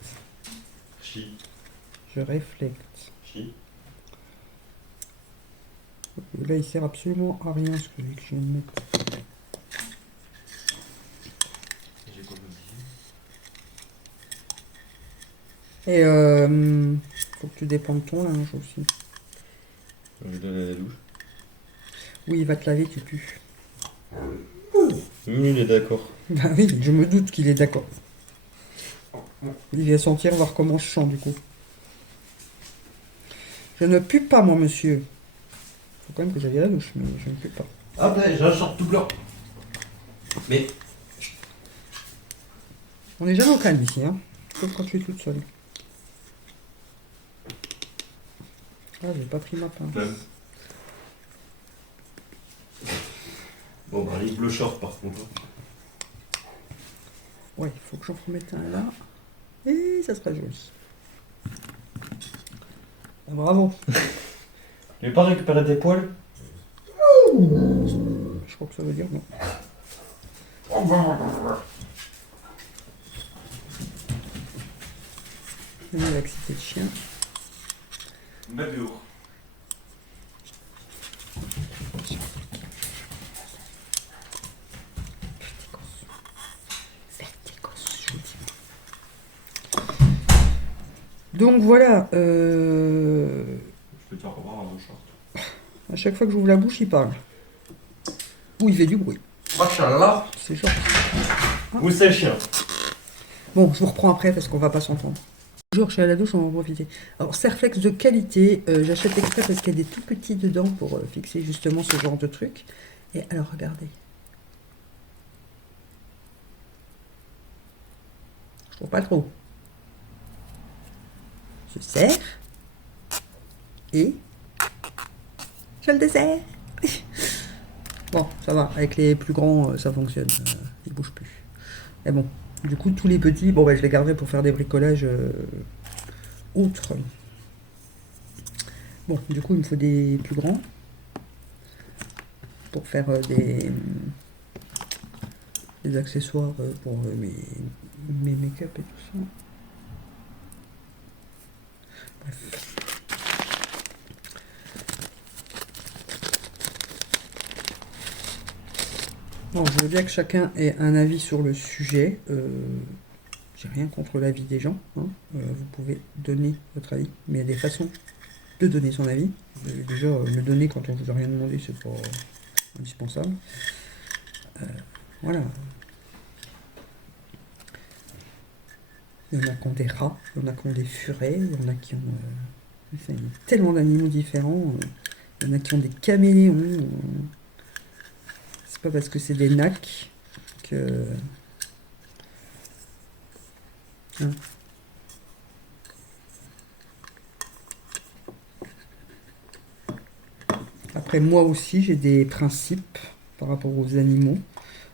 Chi. Je réflecte. Chi. Là, il sert absolument à rien ce que je viens de mettre. J'ai quoi comme Et faut que tu dépendes ton linge aussi. Je vais aller à la douche. Oui, il va te laver, tu pues. Il est d'accord. Bah oui, je me doute qu'il est d'accord. Il va sentir, voir comment je sens du coup. Je ne pue pas, moi, monsieur. Faut quand même que j'aille à la douche, mais je ne pue pas. Hop là, j'ai un short tout blanc. Mais On n'est jamais au calme ici, hein. Sauf quand je suis toute seule. Ah, j'ai pas pris ma pince. même. Bon, bah, les bleu short par contre. Ouais, il faut que j'en remette un là. Et ça sera joli. Ah, bravo. Tu veux pas récupérer tes poils? Je crois que ça veut dire non. L'activité de chien. Badour. Donc voilà, Je peux te faire revoir un short. à chaque fois que j'ouvre la bouche, il parle. Ou il fait du bruit. Machallah. C'est genre. Où c'est le chien? Bon, je vous reprends après parce qu'on va pas s'entendre. Bonjour, je suis à la douche, on va en profiter. Alors, Serflex de qualité, j'achète exprès parce qu'il y a des tout petits dedans pour fixer justement ce genre de truc. Et alors, regardez. Je trouve pas trop. Je serre. Et je le desserre. Bon, ça va. Avec les plus grands, ça fonctionne. Ils bougent plus. Mais bon, du coup, tous les petits, bon, bah, je les garderai pour faire des bricolages autres. Bon, du coup, il me faut des plus grands pour faire des accessoires pour mes make-up et tout ça. Bref. Bon, je veux bien que chacun ait un avis sur le sujet. J'ai rien contre l'avis des gens, hein. Vous pouvez donner votre avis, mais il y a des façons de donner son avis. Déjà, le donner quand on vous a rien demandé, c'est pas indispensable. Voilà. Il y en a qui ont des rats, il y en a qui ont des furets, il y en a qui ont enfin, il y a tellement d'animaux différents. Il y en a qui ont des caméléons. C'est pas parce que c'est des nacs que... Hein. Après, moi aussi, j'ai des principes par rapport aux animaux.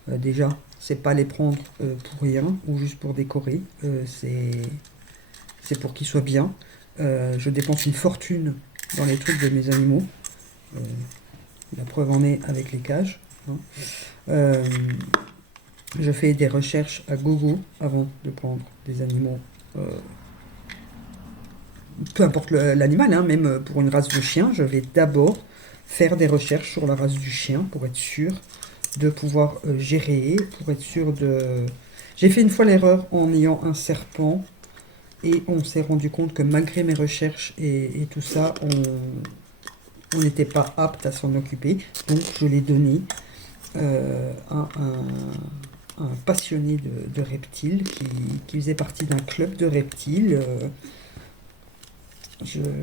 Déjà, c'est pas les prendre pour rien ou juste pour décorer. C'est pour qu'ils soient bien. Je dépense une fortune dans les trucs de mes animaux. La preuve en est avec les cages, hein. Je fais des recherches à gogo avant de prendre des animaux. Peu importe l'animal, hein, même pour une race de chien, je vais d'abord faire des recherches sur la race du chien pour être sûr de pouvoir gérer, pour être sûr de... J'ai fait une fois l'erreur en ayant un serpent et on s'est rendu compte que malgré mes recherches et tout ça, on n'était pas apte à s'en occuper. Donc je l'ai donné à un passionné de reptiles qui faisait partie d'un club de reptiles.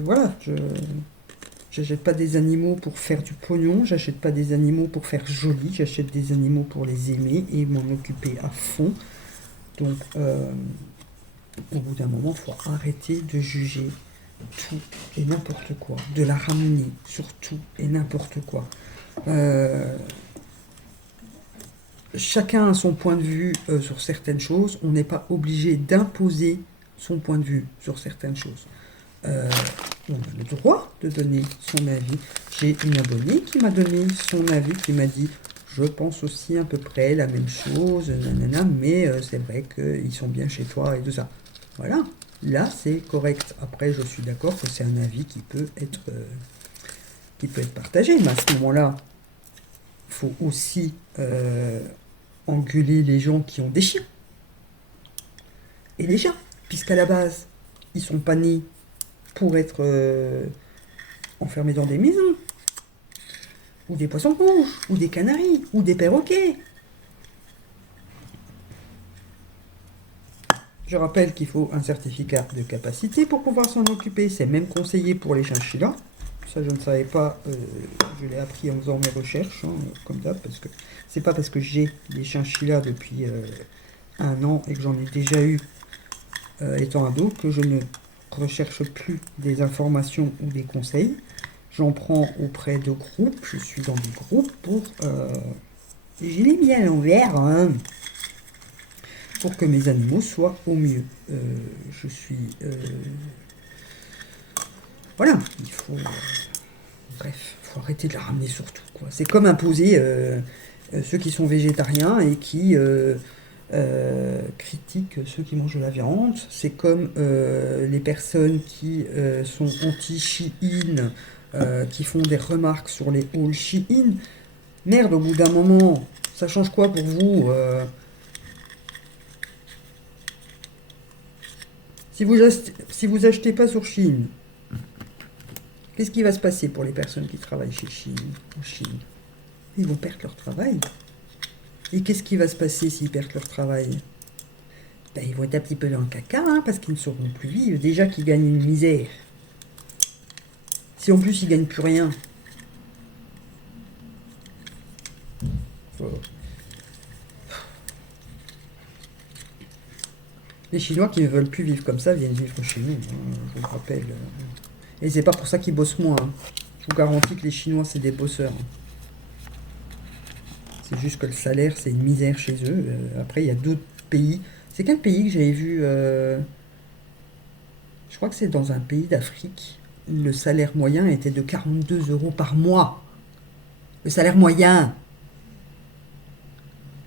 Voilà, j'achète pas des animaux pour faire du pognon, j'achète pas des animaux pour faire joli, j'achète des animaux pour les aimer et m'en occuper à fond. Donc, au bout d'un moment, il faut arrêter de juger tout et n'importe quoi, de la ramener sur tout et n'importe quoi. Chacun a son point de vue sur certaines choses, on n'est pas obligé d'imposer son point de vue sur certaines choses. On a le droit de donner son avis. J'ai une abonnée qui m'a donné son avis, qui m'a dit je pense aussi à peu près la même chose, nanana, mais c'est vrai qu'ils sont bien chez toi et tout ça. Voilà, là c'est correct. Après, je suis d'accord que c'est un avis qui peut être partagé, mais à ce moment-là, il faut aussi engueuler les gens qui ont des chiens et des chats, puisqu'à la base, ils sont pas nés pour être enfermés dans des maisons, ou des poissons rouges, ou des canaris, ou des perroquets. Je rappelle qu'il faut un certificat de capacité pour pouvoir s'en occuper. C'est même conseillé pour les chinchillas. Ça, je ne savais pas. Je l'ai appris en faisant mes recherches, hein, comme d'hab, parce que c'est pas parce que j'ai des chinchillas depuis 1 an et que j'en ai déjà eu étant ado que je ne recherche plus des informations ou des conseils. J'en prends auprès de groupes. Je suis dans des groupes pour... je l'ai mis à l'envers, hein, pour que mes animaux soient au mieux. Je suis... voilà, il faut... bref, il faut arrêter de la ramener surtout, quoi. C'est comme imposer ceux qui sont végétariens et qui critiquent ceux qui mangent de la viande. C'est comme les personnes qui sont anti-Shein, qui font des remarques sur les hauls Shein. Merde, au bout d'un moment, ça change quoi pour vous si vous achetez pas sur Chine, qu'est-ce qui va se passer pour les personnes qui travaillent chez Chine, en Chine? Ils vont perdre leur travail. Et qu'est-ce qui va se passer s'ils perdent leur travail? Ben, ils vont être un petit peu dans le caca, hein, parce qu'ils ne sauront plus vivre. Déjà qu'ils gagnent une misère. Si en plus ils gagnent plus rien. Les Chinois qui ne veulent plus vivre comme ça viennent vivre chez nous, hein, je vous le rappelle. Et c'est pas pour ça qu'ils bossent moins, hein. Je vous garantis que les Chinois, c'est des bosseurs, hein. C'est juste que le salaire, c'est une misère chez eux. Après, il y a d'autres pays. C'est quel pays que j'avais vu je crois que c'est dans un pays d'Afrique. Le salaire moyen était de 42 € par mois. Le salaire moyen.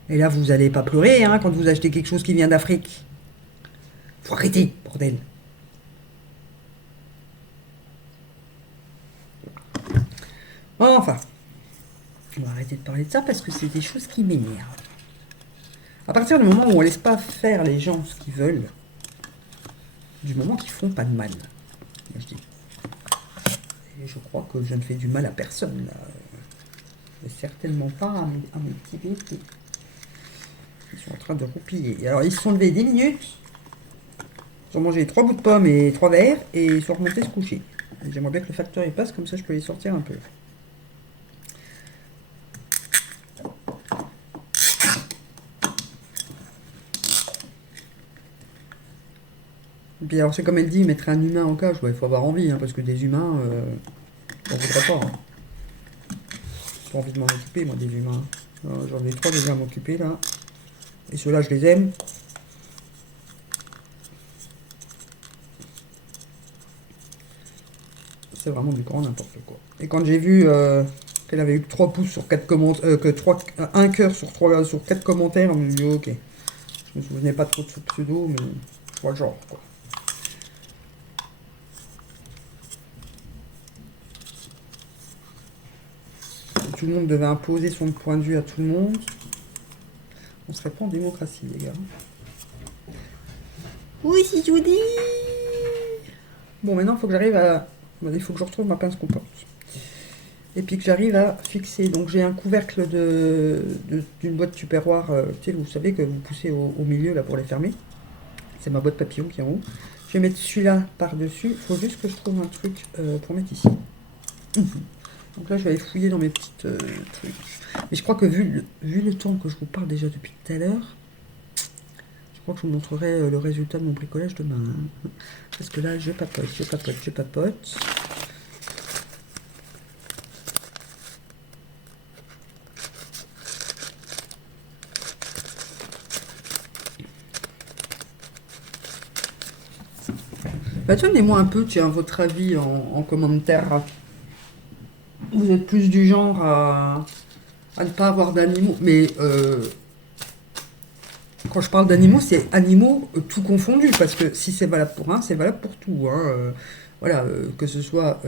Et là, vous n'allez pas pleurer, hein, quand vous achetez quelque chose qui vient d'Afrique. Faut arrêter, bordel. Enfin, on va arrêter de parler de ça parce que c'est des choses qui m'énervent. À partir du moment où on laisse pas faire les gens ce qu'ils veulent, du moment qu'ils font pas de mal, moi je dis. Et je crois que je ne fais du mal à personne, là. Mais certainement pas à mes petits bébés. Ils sont en train de roupiller. Alors ils se sont levés 10 minutes. Ils ont mangé 3 bouts de pommes et 3 verres et ils sont remontés se coucher. J'aimerais bien que le facteur y passe, comme ça je peux les sortir un peu. Et puis alors c'est comme elle dit, mettre un humain en cage, ouais, il faut avoir envie, hein, parce que des humains, j'en voudrais pas, hein. J'ai pas envie de m'en occuper, moi, des humains. J'en ai 3 déjà à m'occuper, là. Et ceux-là, je les aime. C'est vraiment du grand n'importe quoi. Et quand j'ai vu qu'elle avait eu que 3 pouces sur 4 commentaires, que 1 cœur sur 4 commentaires, on me dit ok. Je me souvenais pas trop de ce pseudo, mais je vois le genre, quoi. Si tout le monde devait imposer son point de vue à tout le monde, on serait pas en démocratie, les gars. Oui, si je vous dis. Bon, maintenant, il faut que j'arrive à... Il faut que je retrouve ma pince compote. Et puis que j'arrive à fixer. Donc j'ai un couvercle d'une boîte tupperware, tu sais, vous savez que vous poussez au milieu là pour les fermer. C'est ma boîte papillon qui est en haut. Je vais mettre celui-là par-dessus. Il faut juste que je trouve un truc pour mettre ici. Donc là je vais aller fouiller dans mes petites trucs. Mais je crois que vu le temps que je vous parle déjà depuis tout à l'heure, je crois que je vous montrerai le résultat de mon bricolage demain, hein. Parce que là je papote. Bah, donnez-moi un peu, tiens, votre avis en commentaire. Vous êtes plus du genre à ne pas avoir d'animaux, mais quand je parle d'animaux, c'est animaux tout confondus, parce que si c'est valable pour un, c'est valable pour tout, hein. Voilà, que ce soit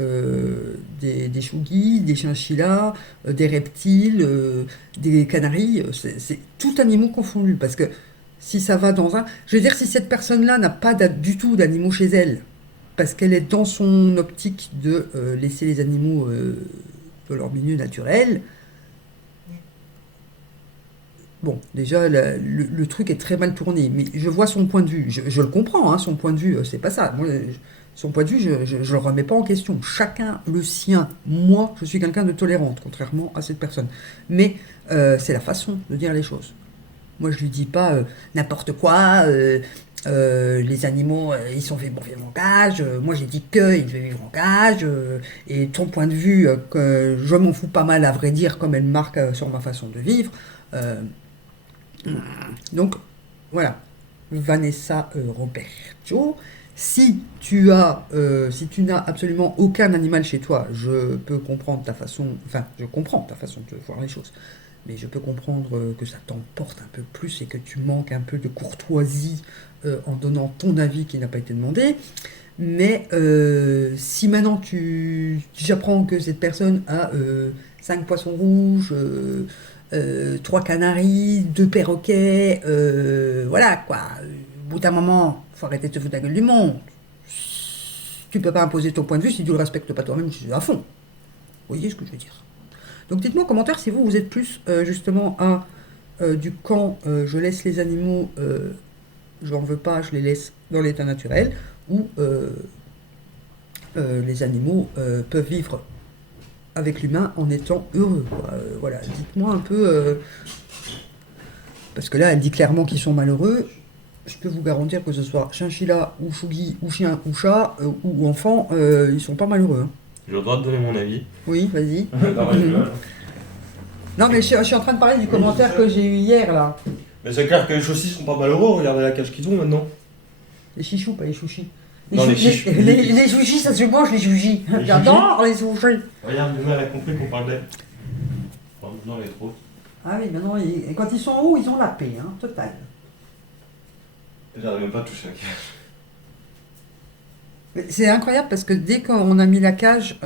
des chougis, des chinchillas, des reptiles, des canaris, c'est tout animaux confondus, parce que si ça va dans un... Je veux dire, si cette personne-là n'a pas du tout d'animaux chez elle, parce qu'elle est dans son optique de laisser les animaux de leur milieu naturel, Bon, déjà, le truc est très mal tourné, mais je vois son point de vue. Je le comprends, hein, son point de vue, c'est pas ça. Moi, son point de vue, je le remets pas en question. Chacun le sien. Moi, je suis quelqu'un de tolérante, contrairement à cette personne. Mais c'est la façon de dire les choses. Moi, je lui dis pas n'importe quoi. Les animaux, ils sont faits pour vivre en cage. Moi, j'ai dit qu'ils devaient vivre en cage. Et ton point de vue, que je m'en fous pas mal, à vrai dire, comme elle marque sur ma façon de vivre. Euh, donc, voilà. Vanessa Roberto. Si tu n'as absolument aucun animal chez toi, je peux comprendre ta façon, enfin, je comprends ta façon de voir les choses, mais je peux comprendre que ça t'emporte un peu plus et que tu manques un peu de courtoisie en donnant ton avis qui n'a pas été demandé. Mais si maintenant j'apprends que cette personne a 5 poissons rouges, 3 canaris, 2 perroquets, voilà quoi. Au bout d'un moment, faut arrêter de te foutre la gueule du monde. Tu peux pas imposer ton point de vue si tu le respectes pas toi-même à fond. Vous voyez ce que je veux dire? Donc dites-moi en commentaire si vous êtes plus justement à du camp je laisse les animaux, je n'en veux pas, je les laisse dans l'état naturel, ou les animaux peuvent vivre avec l'humain en étant heureux, quoi. Voilà, dites-moi un peu, parce que là elle dit clairement qu'ils sont malheureux. Je peux vous garantir que ce soit chinchilla ou chougi ou chien ou chat ou enfant, ils sont pas malheureux, hein. J'ai le droit de donner mon avis. Oui, vas-y. Non, mais Non mais je suis en train de parler du commentaire que j'ai eu hier là. Mais c'est clair que les chaussits sont pas malheureux, regardez la cage qu'ils ont maintenant. Les chichous, pas les chouchis. Non, les chichous. Les chouchis, ça se mange, les chouchis. Les J'adore les chouchis. Regarde, demain elle a compris qu'on parle d'elle. Enfin, maintenant elle est trop. Ah oui, maintenant, quand ils sont en haut, ils ont la paix, hein, totale. J'arrive même pas à toucher la cage. Mais c'est incroyable parce que dès qu'on a mis la cage,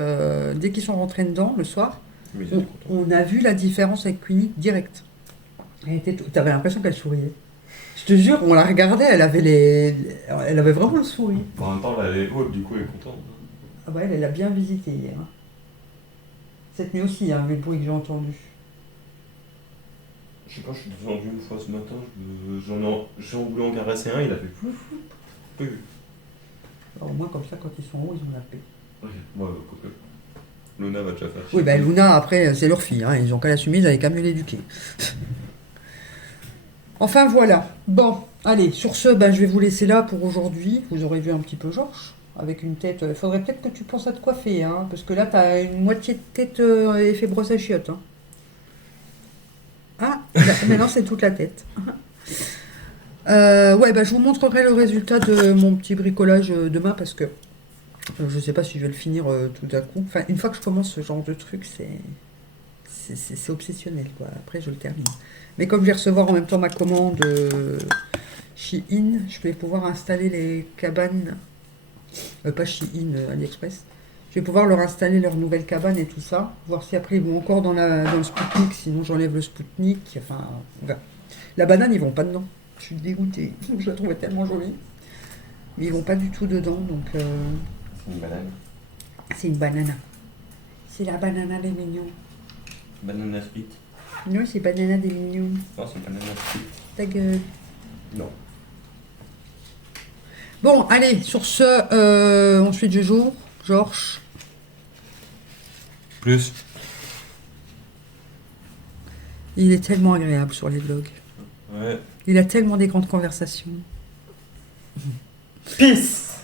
dès qu'ils sont rentrés dedans le soir, Oui, c'est content. on a vu la différence avec Queenie direct. T'avais l'impression qu'elle souriait. Je te jure, on la regardait, elle avait vraiment le sourire. En même temps, là, elle est haute, du coup, elle est contente. Ah bah elle a bien visité hier, hein. Cette nuit aussi, hein, avec le bruit que j'ai entendu. Je sais pas, je suis descendu une fois ce matin, j'ai voulu en caresser un, il a fait plouf. Oui. Alors, au moins comme ça, quand ils sont en haut, ils ont la paix. Ok, ouais, quoique. Luna va déjà faire. Oui, ben Luna, après, c'est leur fille, hein, ils ont qu'à l'assumer, ils avaient qu'à mieux l'éduquer. Enfin voilà. Bon, allez, sur ce, ben, je vais vous laisser là pour aujourd'hui. Vous aurez vu un petit peu Georges, avec une tête. Il faudrait peut-être que tu penses à te coiffer, hein, parce que là, t'as une moitié de tête effet brosse à chiottes, hein. Ah, maintenant c'est toute la tête. Ouais, bah, je vous montrerai le résultat de mon petit bricolage demain parce que je sais pas si je vais le finir tout d'un coup. Enfin, une fois que je commence ce genre de truc, c'est obsessionnel, quoi. Après, je le termine. Mais comme je vais recevoir en même temps ma commande Shein, je vais pouvoir installer les cabanes. Pas Shein, AliExpress. Je vais pouvoir leur installer leur nouvelle cabane et tout ça. Voir si après ils vont encore dans le Spoutnik. Sinon, j'enlève le Spoutnik. Enfin, on verra. La banane, ils vont pas dedans. Je suis dégoûtée. Je la trouvais tellement jolie. Mais ils vont pas du tout dedans. Donc, C'est une banane. c'est une banana. C'est la banana des mignons. Banana split. Non, c'est banana des mignons. Non, c'est banana split. Ta gueule. Non. Bon, allez, sur ce, ensuite je joue. Georges. Plus. Il est tellement agréable sur les vlogs. Ouais. Il a tellement des grandes conversations. Peace.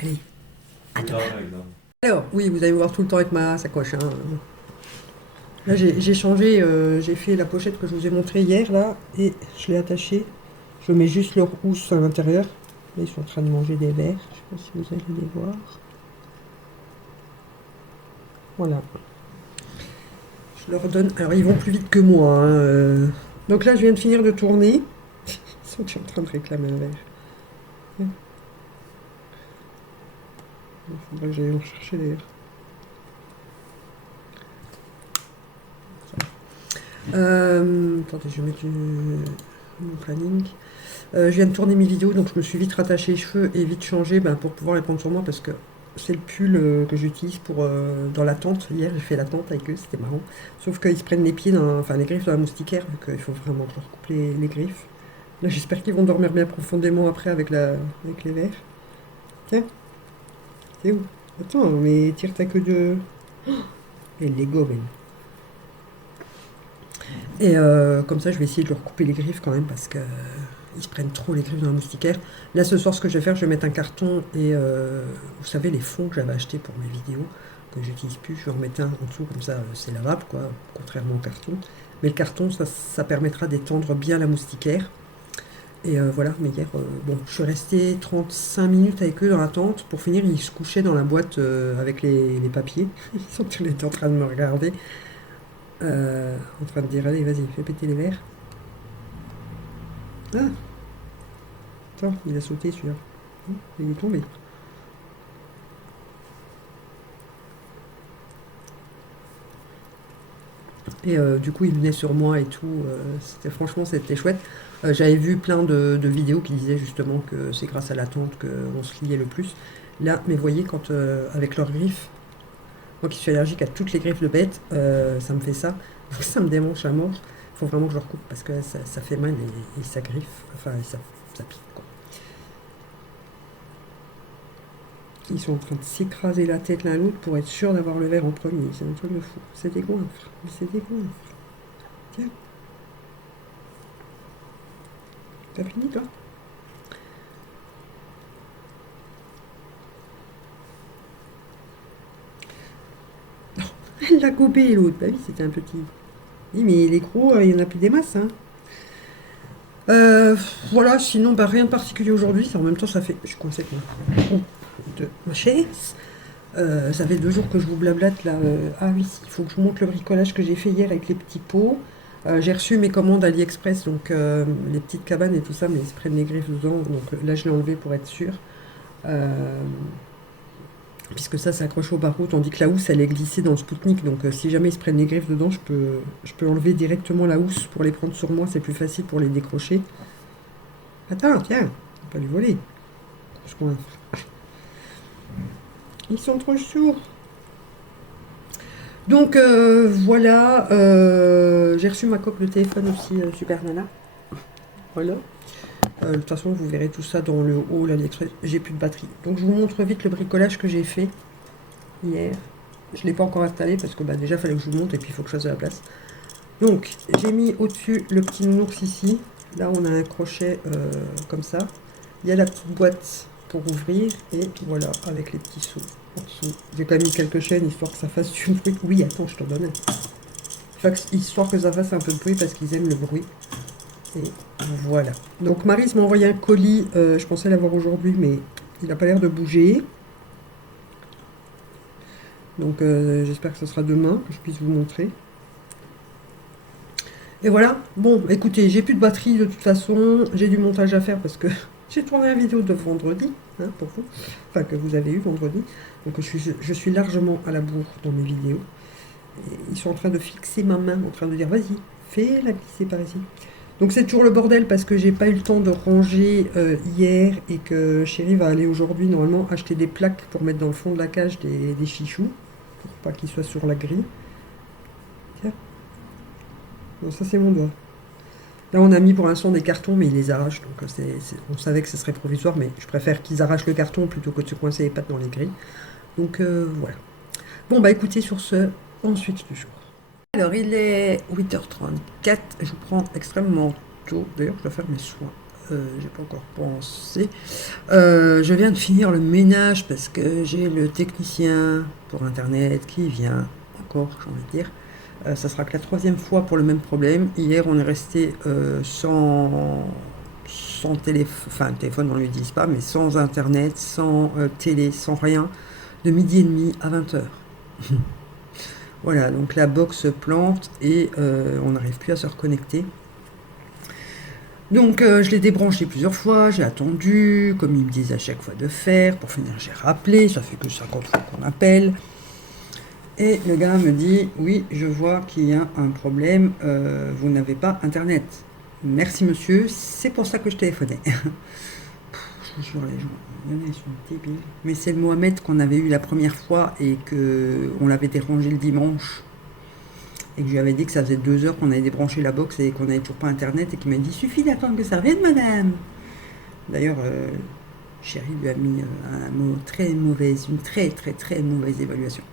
Allez. Attends, exemple. Alors, oui, vous allez me voir tout le temps avec ma sacoche, hein. Là, j'ai changé, j'ai fait la pochette que je vous ai montrée hier, là, et je l'ai attachée. Je mets juste leur housse à l'intérieur. Là, ils sont en train de manger des vers. Je sais pas si vous allez les voir. Voilà. Je leur donne... Alors, ils vont plus vite que moi, hein. Donc là, je viens de finir de tourner. Ils sont que je suis en train de réclamer un verre. Il faudrait que j'aille en chercher d'ailleurs. Attendez, je vais mettre mon planning. Je viens de tourner mes vidéos, donc je me suis vite rattaché les cheveux et vite changé pour pouvoir les prendre sur moi parce que c'est le pull que j'utilise pour dans la tente. Hier, j'ai fait la tente avec eux, c'était marrant. Sauf qu'ils se prennent les pieds, enfin les griffes dans la moustiquaire, vu qu'il faut vraiment que je leur coupe les griffes. Là, j'espère qu'ils vont dormir bien profondément après avec les vers. Tiens, c'est où? Attends, mais tire ta queue de... Et les gobelins. Et comme ça, je vais essayer de leur couper les griffes quand même parce que ils se prennent trop les griffes dans la moustiquaire. Là, ce soir, ce que je vais faire, je vais mettre un carton et vous savez, les fonds que j'avais achetés pour mes vidéos, que j'utilise plus, je vais en remettre un en dessous, comme ça, c'est lavable, quoi, contrairement au carton. Mais le carton, ça permettra d'étendre bien la moustiquaire. Et voilà, mais hier, bon, je suis restée 35 minutes avec eux dans la tente. Pour finir, ils se couchaient dans la boîte avec les papiers. Ils sont tous les deux en train de me regarder, en train de dire, allez, vas-y, fais péter les verres. Ah, attends, il a sauté celui-là. Il est tombé. Et du coup, il venait sur moi et tout. Franchement, c'était chouette. J'avais vu plein de vidéos qui disaient justement que c'est grâce à la tente qu'on se liait le plus. Là, mais voyez, quand avec leurs griffes, moi qui suis allergique à toutes les griffes de bête, ça me fait ça. Donc ça me démange à mort. Il faut vraiment que je leur coupe parce que ça fait mal et ça griffe. Enfin, ça pique, quoi. Ils sont en train de s'écraser la tête l'un l'autre pour être sûr d'avoir le verre en premier. C'est un truc de fou. C'est des goinfres. C'est des goinfres. Tiens, t'as fini toi? Elle l'a gobé l'autre. Bah oui, c'était un petit. Oui, mais les gros, il y en a plus des masses, hein. Euh, voilà, sinon, bah, rien de particulier aujourd'hui. En même temps, ça fait. Je suis coincée avec de ma chaise. Ça fait 2 jours que je vous blablate là. Ah oui, il faut que je vous montre le bricolage que j'ai fait hier avec les petits pots. J'ai reçu mes commandes AliExpress, donc les petites cabanes et tout ça, mais ils se prennent les griffes dedans. Donc là, je l'ai enlevé pour être sûr. Euh, Puisque ça s'accroche au barreau, tandis que la housse, elle est glissée dans le Spoutnik. Donc si jamais ils se prennent les griffes dedans, je peux enlever directement la housse pour les prendre sur moi. C'est plus facile pour les décrocher. Attends, tiens, on va pas lui voler. Je coince. Ils sont trop sourds. Donc voilà, j'ai reçu ma coque de téléphone aussi, Super Nana. Voilà. De toute façon, vous verrez tout ça dans le haut, l'AliExpress. J'ai plus de batterie. Donc je vous montre vite le bricolage que j'ai fait hier. Je ne l'ai pas encore installé parce que bah, déjà, il fallait que je vous montre et puis il faut que je fasse de la place. Donc, j'ai mis au-dessus le petit nounours ici. Là, on a un crochet comme ça. Il y a la petite boîte pour ouvrir. Et voilà, avec les petits sous en dessous. J'ai quand même mis quelques chaînes histoire que ça fasse du bruit. Oui, attends, je te donne. Histoire que ça fasse un peu de bruit parce qu'ils aiment le bruit. Et voilà. Donc, Maryse m'a envoyé un colis. Je pensais l'avoir aujourd'hui, mais il n'a pas l'air de bouger. Donc, j'espère que ce sera demain que je puisse vous montrer. Et voilà, bon, écoutez, j'ai plus de batterie de toute façon, j'ai du montage à faire parce que j'ai tourné une vidéo de vendredi, hein, pour vous, enfin que vous avez eu vendredi, donc je suis largement à la bourre dans mes vidéos. Et ils sont en train de fixer ma main, en train de dire, vas-y, fais-la glisser par ici. Donc c'est toujours le bordel parce que j'ai pas eu le temps de ranger hier et que Chérie va aller aujourd'hui normalement acheter des plaques pour mettre dans le fond de la cage des chichous, pour pas qu'ils soient sur la grille. Tiens, non, ça c'est mon doigt. Là, on a mis pour l'instant des cartons, mais ils les arrachent. Donc, on savait que ce serait provisoire, mais je préfère qu'ils arrachent le carton plutôt que de se coincer les pattes dans les grilles. Donc, voilà. Bon, bah écoutez, sur ce, ensuite du jour. Alors, il est 8h34. Je vous prends extrêmement tôt. D'ailleurs, je dois faire mes soins. J'ai pas encore pensé. Je viens de finir le ménage parce que j'ai le technicien pour Internet qui vient encore, j'ai envie de dire. Ça sera que la 3e fois pour le même problème. Hier, on est resté sans téléphone, enfin téléphone on ne l'utilise pas, mais sans internet, sans télé, sans rien, de 12h30 à 20h. Voilà, donc la box plante et on n'arrive plus à se reconnecter. Donc je l'ai débranché plusieurs fois, j'ai attendu, comme ils me disent à chaque fois de faire. Pour finir, j'ai rappelé, ça fait que 50 fois qu'on appelle. Et le gars me dit, oui, je vois qu'il y a un problème, vous n'avez pas internet. Merci monsieur, c'est pour ça que je téléphonais. Je vous jure, les gens, il y en a, ils sont débiles. Mais c'est le Mohamed qu'on avait eu la première fois et que on l'avait dérangé le dimanche. Et que je lui avais dit que ça faisait 2 heures qu'on avait débranché la box et qu'on n'avait toujours pas internet. Et qu'il m'a dit suffit d'attendre que ça revienne, madame. D'ailleurs, Chéri lui a mis un mot très mauvaise, une très très très mauvaise évaluation.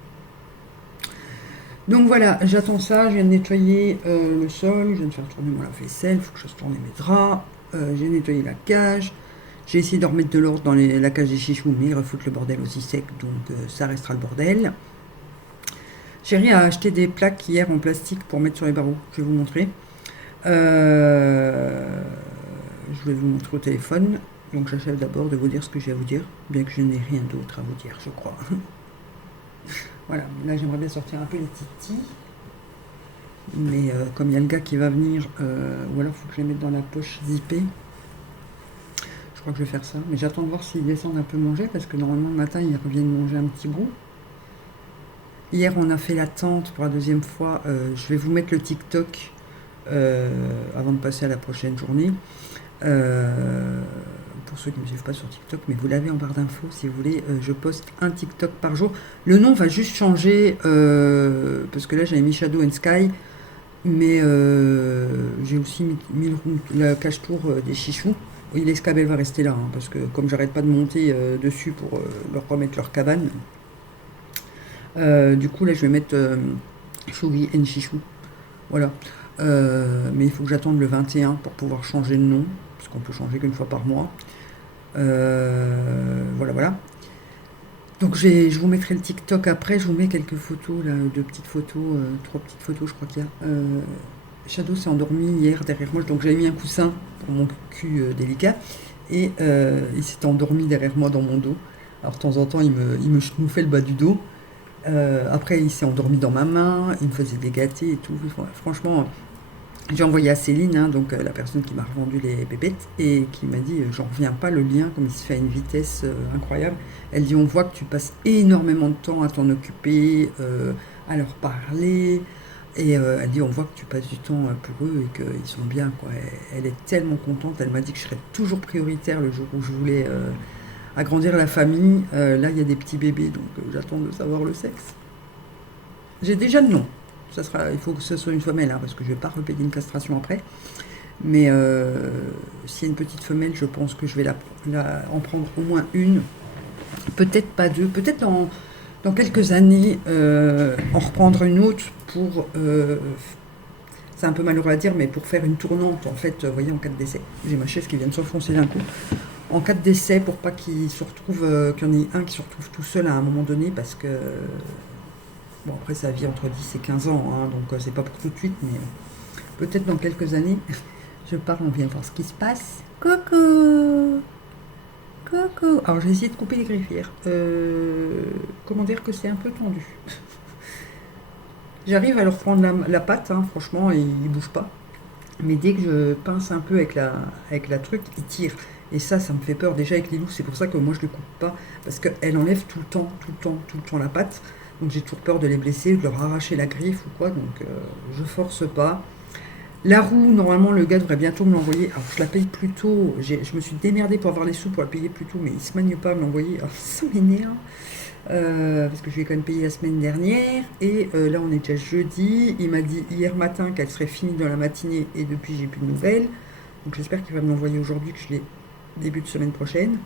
Donc voilà, j'attends ça, je viens de nettoyer le sol, je viens de faire tourner mon lave-vaisselle, il faut que je fasse tourner mes draps, j'ai nettoyé la cage, j'ai essayé de remettre de l'ordre dans la cage des chichous, mais ils refoutent le bordel aussi sec, donc ça restera le bordel. Chéri a acheté des plaques hier en plastique pour mettre sur les barreaux, je vais vous montrer. Je vais vous montrer au téléphone, donc j'achève d'abord de vous dire ce que j'ai à vous dire, bien que je n'ai rien d'autre à vous dire, je crois. Voilà, là j'aimerais bien sortir un peu les titis. Mais comme il y a le gars qui va venir, ou alors il faut que je les mette dans la poche zippée. Je crois que je vais faire ça. Mais j'attends de voir s'ils descendent un peu manger, parce que normalement le matin ils reviennent manger un petit bout. Hier on a fait la tente pour la deuxième fois. Je vais vous mettre le TikTok avant de passer à la prochaine journée. Pour ceux qui ne me suivent pas sur TikTok, mais vous l'avez en barre d'infos si vous voulez, je poste un TikTok par jour. Le nom va juste changer, parce que là j'avais mis Shadow and Sky, mais j'ai aussi mis la cache-tour des chichous. Oui, l'escabelle va rester là, hein, parce que comme j'arrête pas de monter dessus pour leur remettre leur cabane, du coup là je vais mettre Chougi and Chichou. Voilà. Mais il faut que j'attende le 21 pour pouvoir changer de nom, parce qu'on peut changer qu'une fois par mois. Voilà, voilà. Donc je vous mettrai le TikTok après, je vous mets quelques photos, là, de petites photos, 3 petites photos je crois qu'il y a. Shadow s'est endormi hier derrière moi, donc j'avais mis un coussin pour mon cul délicat, et il s'est endormi derrière moi dans mon dos. Alors de temps en temps il me schnoufait le bas du dos. Après il s'est endormi dans ma main, il me faisait des gâtés et tout. Franchement, j'ai envoyé à Céline, hein, donc la personne qui m'a revendu les pépettes, et qui m'a dit j'en reviens pas, le lien comme il se fait à une vitesse incroyable. Elle dit on voit que tu passes énormément de temps à t'en occuper, à leur parler, et elle dit on voit que tu passes du temps pour eux et qu'ils sont bien, quoi. Elle est tellement contente, elle m'a dit que je serais toujours prioritaire le jour où je voulais agrandir la famille. Là il y a des petits bébés, donc j'attends de savoir le sexe. J'ai déjà le nom. Il faut que ce soit une femelle, hein, parce que je ne vais pas repayer une castration après. Mais s'il y a une petite femelle, je pense que je vais en prendre au moins une. Peut-être pas deux. Peut-être dans quelques années, en reprendre une autre pour... c'est un peu malheureux à dire, mais pour faire une tournante, en fait, vous voyez, en cas de décès. J'ai ma chaise qui vient de s'enfoncer d'un coup. En cas de décès, pour pas qu'il se retrouve, qu'il y en ait un qui se retrouve tout seul à un moment donné, parce que... Bon, après, ça vit entre 10 et 15 ans, hein, donc c'est pas pour tout de suite, mais peut-être dans quelques années. Je parle, on vient voir ce qui se passe. Coucou! Coucou! Alors, j'ai essayé de couper les griffières. Comment dire que c'est un peu tendu. J'arrive à leur prendre la patte, hein, franchement, et ils bougent pas. Mais dès que je pince un peu avec la truc, ils tirent. Et ça me fait peur déjà avec les loups. C'est pour ça que moi, je ne le coupe pas. Parce qu'elle enlève tout le temps la patte. Donc j'ai toujours peur de les blesser, de leur arracher la griffe ou quoi, donc je force pas. La roue, normalement le gars devrait bientôt me l'envoyer. Alors je la paye plus tôt, je me suis démerdée pour avoir les sous pour la payer plus tôt, mais il se manie pas à me l'envoyer. Alors ça m'énerve, parce que je lui ai quand même payé la semaine dernière, et là on est déjà jeudi. Il m'a dit hier matin qu'elle serait finie dans la matinée, et depuis j'ai plus de nouvelles. Donc j'espère qu'il va me l'envoyer aujourd'hui, que je l'ai début de semaine prochaine.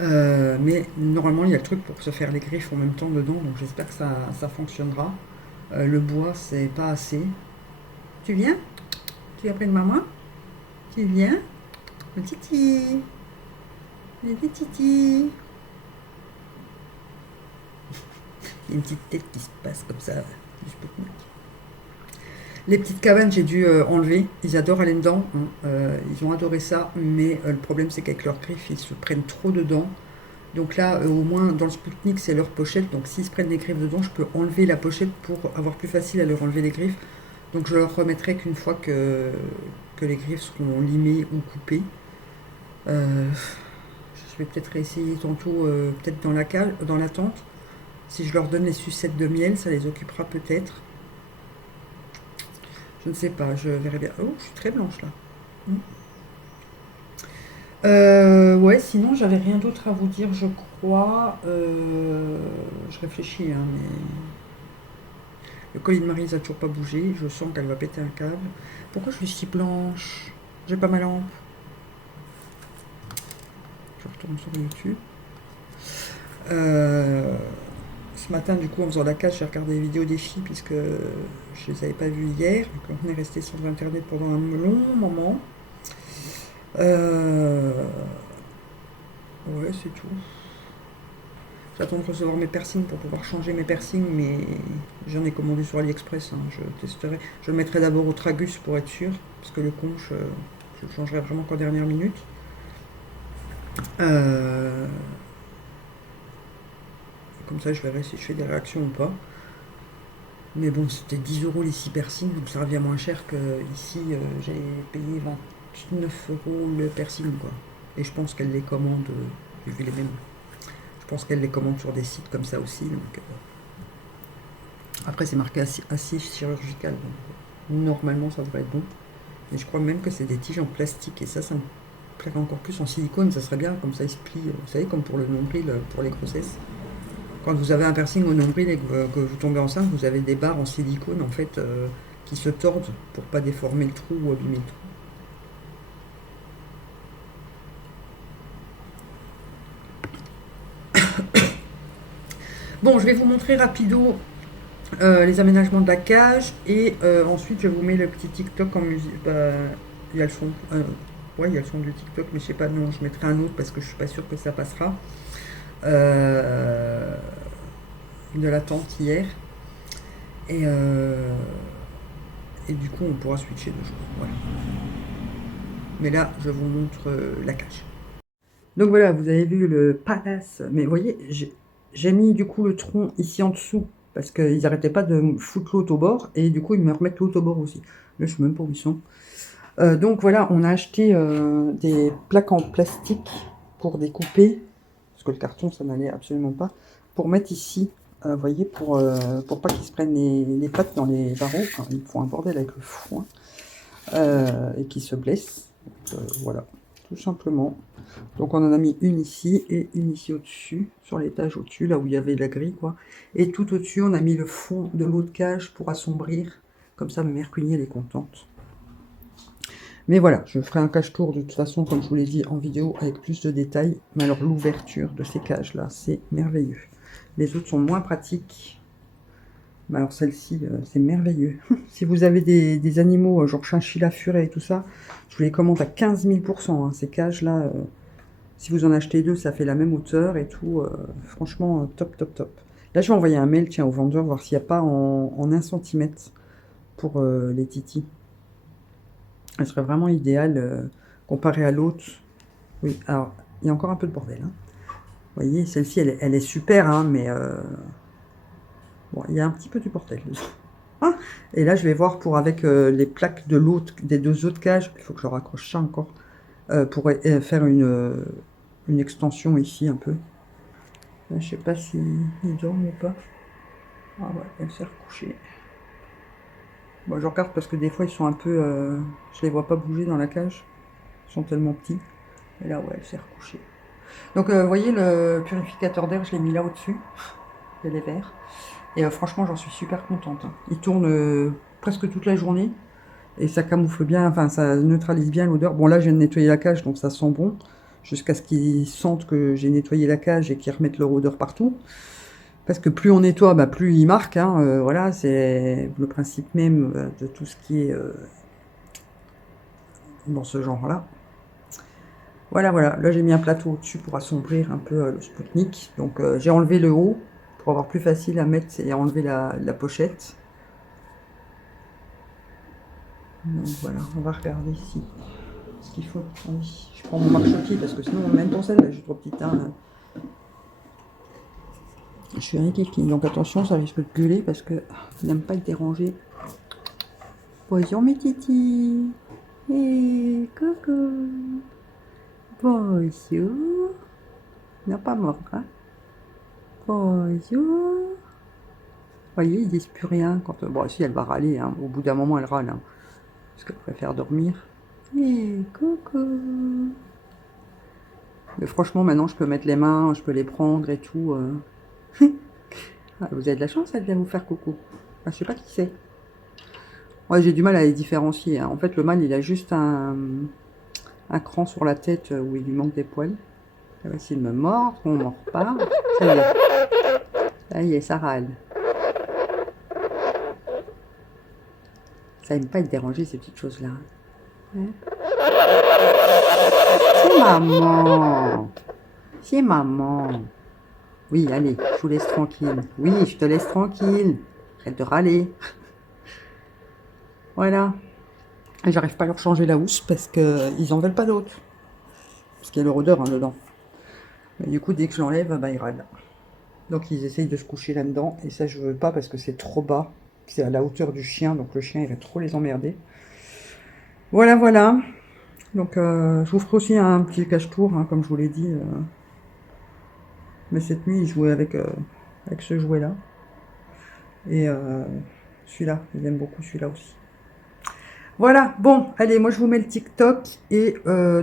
Mais normalement il y a le truc pour se faire les griffes en même temps dedans, donc j'espère que ça fonctionnera. Le bois c'est pas assez. Tu viens? Tu viens près de maman? Tu viens? Le titi, le titi. Il y a une petite tête qui se passe comme ça. Les petites cabanes, j'ai dû enlever. Ils adorent aller dedans, hein. Ils ont adoré ça, mais le problème c'est qu'avec leurs griffes, ils se prennent trop dedans. Donc là, au moins dans le Spoutnik, c'est leur pochette. Donc s'ils se prennent des griffes dedans, je peux enlever la pochette pour avoir plus facile à leur enlever les griffes. Donc je leur remettrai qu'une fois que les griffes seront limées ou coupées. Je vais peut-être essayer tantôt, peut-être dans la tente. Si je leur donne les sucettes de miel, ça les occupera peut-être. Je ne sais pas, je verrai bien. Oh, je suis très blanche là. Ouais, sinon j'avais rien d'autre à vous dire, je crois. Je réfléchis, hein, mais le colis de Maryse a toujours pas bougé. Je sens qu'elle va péter un câble. Pourquoi je suis si blanche? J'ai pas ma lampe. Je retourne sur YouTube. Euh, Ce matin, du coup, en faisant la cage, j'ai regardé les vidéos des filles puisque je les avais pas vues hier. Donc, on est resté sur Internet pendant un long moment. Euh, ouais, c'est tout. J'attends de recevoir mes piercings pour pouvoir changer mes piercings, mais j'en ai commandé sur AliExpress, hein. Je testerai. Je le mettrai d'abord au Tragus pour être sûr, parce que le conche, je le changerai vraiment qu'en dernière minute. Euh, Comme ça, je verrai si je fais des réactions ou pas. Mais bon, c'était 10 euros les 6 piercings, donc ça revient moins cher que ici. J'ai payé 29 euros le piercing, quoi. Et je pense qu'elle les commande, j'ai vu les mêmes. Je pense qu'elle les commande sur des sites comme ça aussi, donc. Après, c'est marqué acier chirurgical, donc normalement ça devrait être bon. Mais je crois même que c'est des tiges en plastique, et ça me plairait encore plus en silicone, ça serait bien, comme ça il se plie, vous savez, comme pour le nombril, pour les grossesses. Quand vous avez un piercing au nombril et que vous tombez enceinte, vous avez des barres en silicone en fait qui se tordent pour pas déformer le trou ou abîmer le trou. Bon, je vais vous montrer rapido les aménagements de la cage et ensuite je vous mets le petit TikTok en musique. Bah, il y a le son. Ouais, il y a le son du TikTok, mais je sais pas, non, je mettrai un autre parce que je suis pas sûre que ça passera. Euh, de la tente hier. Et, euh, et du coup, on pourra switcher de jour. Voilà. Mais là, je vous montre la cage. Donc voilà, vous avez vu le palace. Mais vous voyez, j'ai mis du coup le tronc ici en dessous parce qu'ils n'arrêtaient pas de me foutre l'autre au bord et du coup ils me remettent l'autre au bord aussi. Là, je sais même pas où ils sont. Donc voilà, on a acheté des plaques en plastique pour découper parce que le carton ça n'allait absolument pas. Pour mettre ici, vous voyez, pour pas qu'ils se prennent les pattes dans les barreaux. Enfin, ils font un bordel avec le foin et qu'ils se blessent. Voilà, tout simplement. Donc on en a mis une ici et une ici au-dessus, sur l'étage au-dessus, là où il y avait la grille, quoi. Et tout au-dessus, on a mis le fond de l'autre cage pour assombrir. Comme ça, Mère Queenie, elle est contente. Mais voilà, je ferai un cache-tour de toute façon, comme je vous l'ai dit, en vidéo, avec plus de détails. Mais alors, l'ouverture de ces cages-là, c'est merveilleux. Les autres sont moins pratiques. Mais alors, celle-ci, c'est merveilleux. Si vous avez des animaux, genre chinchilla, furet et tout ça, je vous les commande à 15 000 %, hein, ces cages-là. Si vous en achetez deux, ça fait la même hauteur et tout. Franchement, top, top, top. Là, je vais envoyer un mail, tiens, au vendeur, voir s'il n'y a pas en 1 centimètre pour les titis. Elle serait vraiment idéale comparée à l'autre. Oui, alors, il y a encore un peu de bordel, hein. Vous voyez, celle-ci, elle est super, hein, mais bon, il y a un petit peu du bordel dedans. Ah, et là, je vais voir pour avec les plaques de l'autre, des deux autres cages. Il faut que je raccroche ça encore pour faire une extension ici un peu. Là, je sais pas si ils dorment ou pas. Ah ouais, elle s'est recouchée. Bon, je regarde parce que des fois ils sont un peu. Je les vois pas bouger dans la cage. Ils sont tellement petits. Et là, ouais, elle s'est recouchée. Donc, vous voyez, le purificateur d'air, je l'ai mis là au-dessus. Il y a les verres. Et franchement, j'en suis super contente, hein. Il tourne presque toute la journée. Et ça camoufle bien, enfin, ça neutralise bien l'odeur. Bon, là, je viens de nettoyer la cage, donc ça sent bon. Jusqu'à ce qu'ils sentent que j'ai nettoyé la cage et qu'ils remettent leur odeur partout. Parce que plus on nettoie, bah, plus il marque, hein, voilà, c'est le principe même de tout ce qui est dans ce genre-là. Voilà, voilà. Là, j'ai mis un plateau au-dessus pour assombrir un peu le Spoutnik. Donc, j'ai enlevé le haut pour avoir plus facile à mettre et à enlever la pochette. Donc, voilà, on va regarder ici ce qu'il faut. Oui, je prends mon marche-pied parce que sinon, même pour celle-là, je suis trop petite, hein. Je suis un kiki, donc attention, ça risque de gueuler parce que je n'aime pas être dérangé. Bonjour mes titis. Hé, coucou. Bonjour. Non, pas mort, hein. Bonjour. Vous voyez, ils disent plus rien. Quand, bon, si, elle va râler, hein. Au bout d'un moment, elle râle, hein, parce qu'elle préfère dormir. Hé, coucou. Mais franchement, maintenant, je peux mettre les mains, je peux les prendre et tout. Ah, vous avez de la chance, elle vient vous faire coucou. Ah, je sais pas qui c'est. Ouais, j'ai du mal à les différencier, hein. En fait, le mâle, il a juste un cran sur la tête où il lui manque des poils. Ça va essayer de me mordre, on mord pas. Ça y est. Ça y est, ça râle. Ça aime pas être dérangé, ces petites choses-là. Hein? C'est maman. C'est maman. Oui, allez, je vous laisse tranquille. Oui, je te laisse tranquille. Arrête de râler. Voilà. Et j'arrive pas à leur changer la housse parce qu'ils en veulent pas d'autre. Parce qu'il y a leur odeur, hein, dedans. Mais du coup, dès que je l'enlève, bah, ils râlent. Donc ils essayent de se coucher là-dedans. Et ça, je veux pas parce que c'est trop bas. C'est à la hauteur du chien. Donc le chien, il va trop les emmerder. Voilà, voilà. Donc je vous ferai aussi un petit cache-tour, hein, comme je vous l'ai dit. Mais cette nuit, il jouait avec ce jouet-là. Et celui-là, ils aiment beaucoup celui-là aussi. Voilà, bon, allez, moi je vous mets le TikTok. Et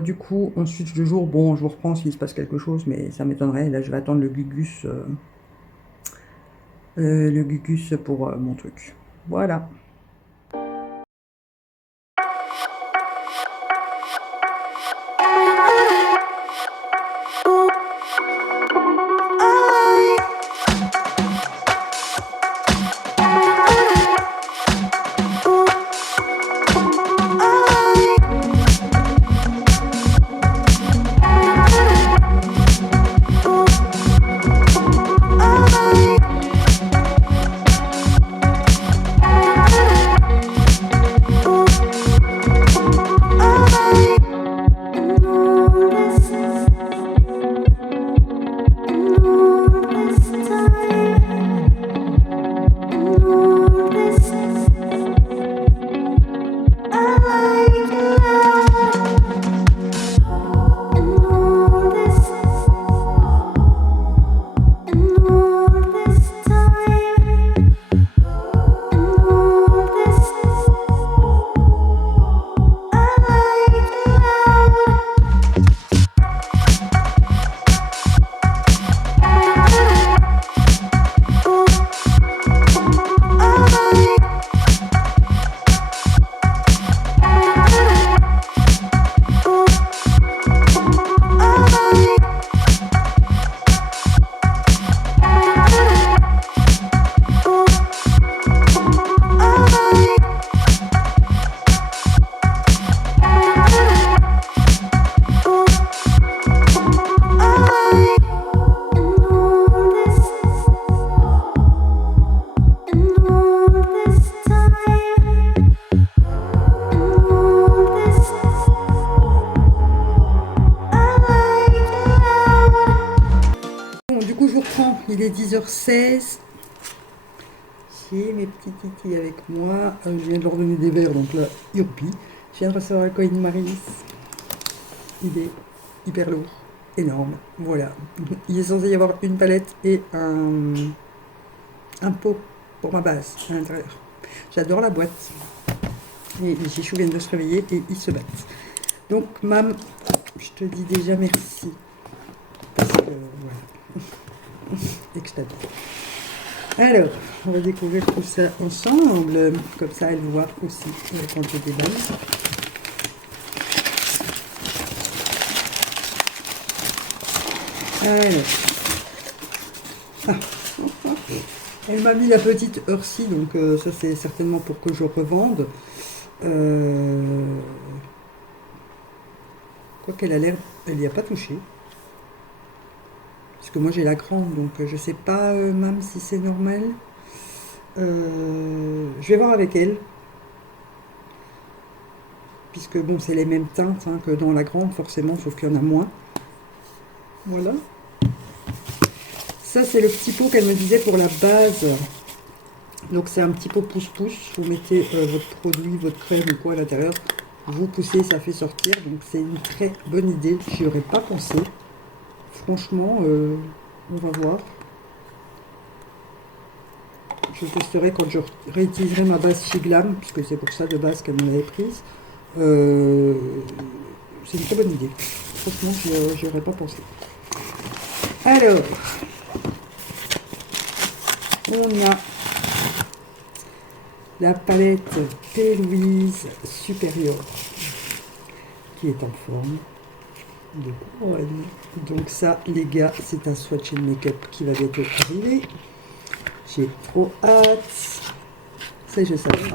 du coup, on switch de jour. Bon, je vous reprends s'il se passe quelque chose, mais ça m'étonnerait. Là, je vais attendre le Gugus pour mon truc. Voilà. Il est 10h16. J'ai mes petits titis avec moi. Je viens de leur donner des verres, donc là, youpi. Je viens de recevoir le coin de Maris. Il est hyper lourd, énorme. Voilà. Il est censé y avoir une palette et un pot pour ma base à l'intérieur. J'adore la boîte. Et les chichous viennent de se réveiller et ils se battent. Donc, Mam, je te dis déjà merci. Parce que, voilà. Et que je t'adore. Alors, on va découvrir tout ça ensemble. Comme ça, elle voit aussi quand je déballe. Alors. Ah. Elle m'a mis la petite Hersey, donc ça c'est certainement pour que je revende. Quoi qu'elle a l'air, elle n'y a pas touché. Parce que moi j'ai la grande, donc je sais pas même si c'est normal. Je vais voir avec elle. Puisque bon, c'est les mêmes teintes que dans la grande, forcément, sauf qu'il y en a moins. Voilà. Ça, c'est le petit pot qu'elle me disait pour la base. Donc, c'est un petit pot pousse-pousse. Vous mettez votre produit, votre crème ou quoi à l'intérieur. Vous poussez, ça fait sortir. Donc, c'est une très bonne idée. J'y aurais pas pensé. Franchement, on va voir. Je testerai quand je réutiliserai ma base chez Glam, puisque c'est pour ça de base qu'elle me l'avait prise. C'est une très bonne idée. franchement, j'y aurais pas pensé. Alors, on a la palette P. Louise Supérieur qui est en forme de couronne. Donc ça, les gars, c'est un swatch and make-up qui va bientôt arriver. J'ai trop hâte. Ça, je savais.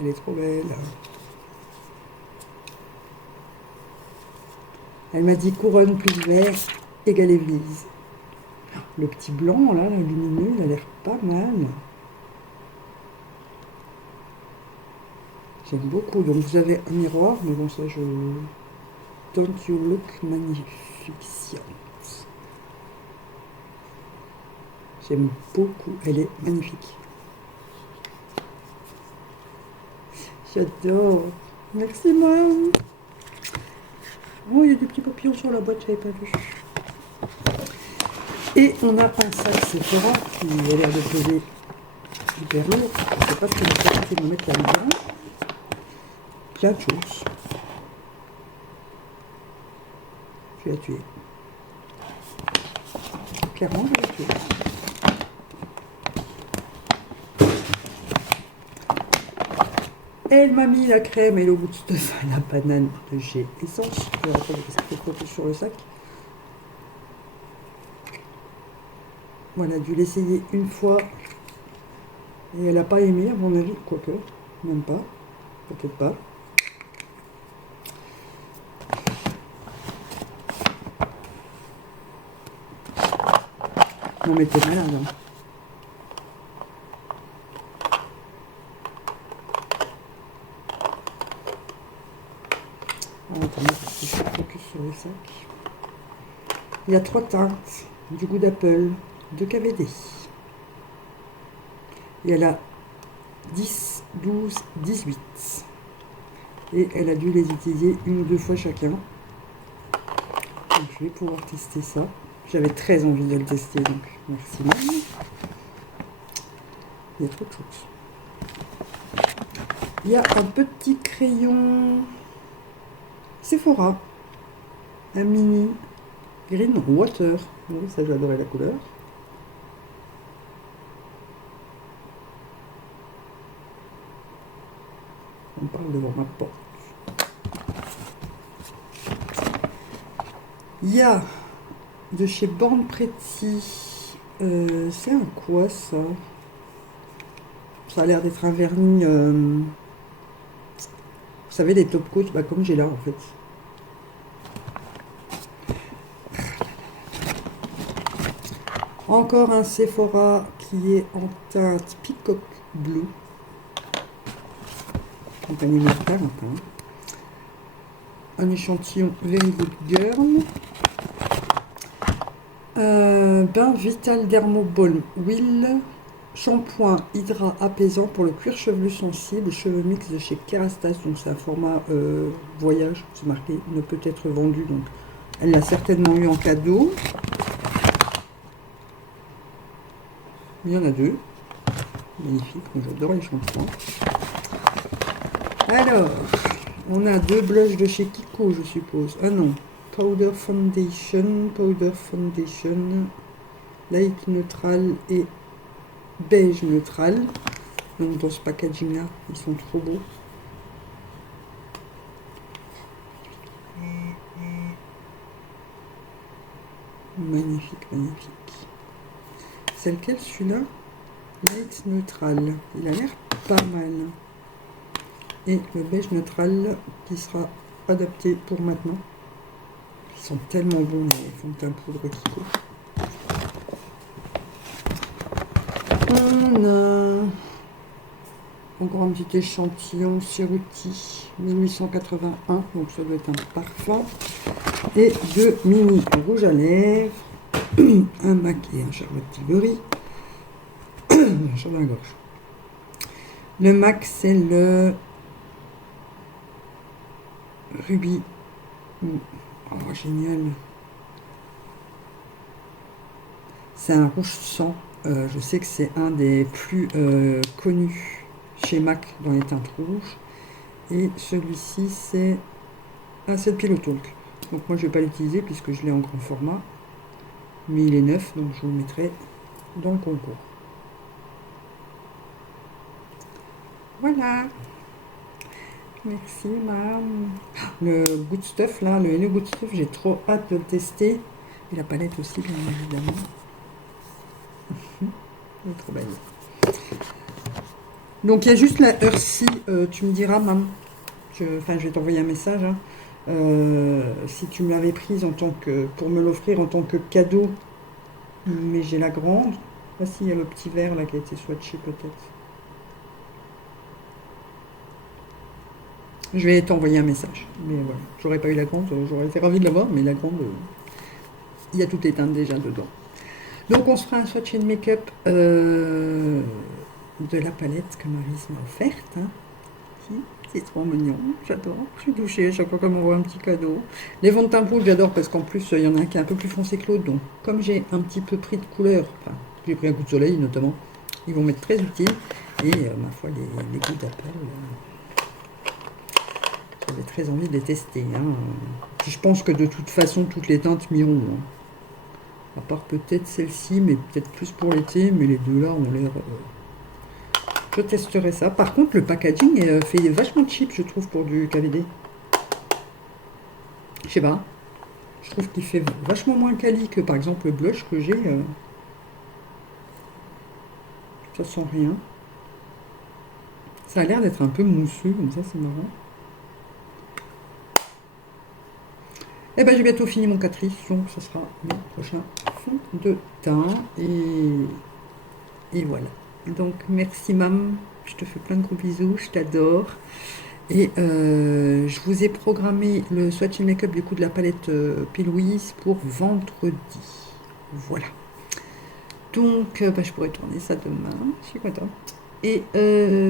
Elle est trop belle. Elle m'a dit couronne plus vert égale église. Le petit blanc, là, le lumineux, il a l'air pas mal. J'aime beaucoup. Donc, vous avez un miroir, mais bon, ça, je... Don't you look magnificent. J'aime beaucoup. Elle est magnifique. J'adore. Merci, maman. Oh, il y a des petits papillons sur la boîte, je n'avais pas vu. Et on a un sac Sephora qui a l'air de peser hyper lourd. Je ne sais pas ce que je vais essayer de me mettre là-dedans. Plein de choses. Je vais la tuer. Clairement, je vais la tuer. Elle m'a mis la crème et le goût de stuff à la banane de chez Essence. Je vais reprendre quelques photos sur le sac. Voilà, dû l'essayer une fois. Et elle n'a pas aimé, à mon avis, quoique. Même pas. Peut-être pas. Non mais t'es malade, hein. Attends, je focus sur le sac. Il y a 3 teintes, du goût d'Apple, de KVD. Et elle a 10, 12, 18. Et elle a dû les utiliser 1 ou 2 fois chacun. Donc je vais pouvoir tester ça. J'avais très envie de le tester, donc merci maman. Il y a trop de choses. Il y a un petit crayon Sephora, un mini Green Water. Oui, ça j'adorais la couleur. On parle devant ma porte. Il y a de chez Born Pretty. C'est un quoi ça? Ça a l'air d'être un vernis. Vous savez, les top coats, bah, comme j'ai là en fait. Encore un Sephora qui est en teinte Peacock Blue. Compagnie Martin. Un échantillon Very Good Girl. Bain Vital Dermo Balm Will. Shampoing Hydra apaisant pour le cuir chevelu sensible. Cheveux mix de chez Kerastase. Donc c'est un format voyage. C'est marqué ne peut être vendu. Donc elle l'a certainement eu en cadeau. Il y en a 2. Magnifique. J'adore les shampoings. Alors, on a 2 blushs de chez Kiko, je suppose. Ah non. Powder Foundation, Light Neutral et Beige Neutral. Donc dans ce packaging là, ils sont trop beaux. Magnifique, magnifique. C'est lequel celui-là? Light Neutral. Il a l'air pas mal. Et le beige neutral qui sera adapté pour maintenant. Ils sont tellement bons les fonds de teint poudre Kiko. On a encore un petit échantillon Ceruti 1881, donc ça doit être un parfum. Et 2 mini rouges à lèvres, un MAC et un Charlotte Tilbury. Un chat dans la gorge. Le MAC c'est le Ruby. Oh, génial. C'est un rouge sang. Je sais que c'est un des plus connus chez MAC dans les teintes rouges. Et celui-ci, c'est Ah, c'est le Pillow Talk. Donc moi je vais pas l'utiliser puisque je l'ai en grand format. Mais il est neuf, donc je vous le mettrai dans le concours. Voilà. Merci, mam. Le Good Stuff, là, le Hello Good Stuff, j'ai trop hâte de le tester. Et la palette aussi, bien évidemment. Elle est trop belle. Donc, il y a juste la Hersey, tu me diras, mam. Enfin, je vais t'envoyer un message. Hein. Si tu me l'avais prise en tant que, pour me l'offrir en tant que cadeau. Mais j'ai la grande. Voici, il y a le petit verre là qui a été swatché peut-être. Je vais t'envoyer un message. Mais voilà, j'aurais pas eu la grande, j'aurais été ravie de l'avoir, mais la grande, il y a tout éteint déjà dedans. Donc on se fera un swatch de make-up de la palette que Maryse m'a offerte. Hein. C'est trop mignon, j'adore. Je suis touchée à chaque fois qu'elle m'envoie un petit cadeau. Les fonds de teint rouge, j'adore parce qu'en plus, il y en a un qui est un peu plus foncé que l'autre. Donc, comme j'ai un petit peu pris de couleur, enfin, j'ai pris un coup de soleil notamment, ils vont m'être très utiles. Et ma foi, les goûts d'Apple, j'avais très envie de les tester. Hein. Puis je pense que de toute façon, toutes les teintes m'iront. Hein. À part peut-être celle-ci, mais peut-être plus pour l'été. Mais les deux là ont l'air... Je testerai ça. Par contre, le packaging fait vachement cheap, je trouve, pour du KVD. Je sais pas. Je trouve qu'il fait vachement moins quali que, par exemple, le blush que j'ai. Ça sent rien. Ça a l'air d'être un peu mousseux, comme ça, c'est marrant. Et ben j'ai bientôt fini mon catrice, donc ce sera mon prochain fond de teint. Et voilà. Donc merci mam, je te fais plein de gros bisous, je t'adore. Et je vous ai programmé le swatch and make-up du coup de la palette P. Louise pour vendredi. Voilà. Donc bah, je pourrais tourner ça demain, je suis contente. Et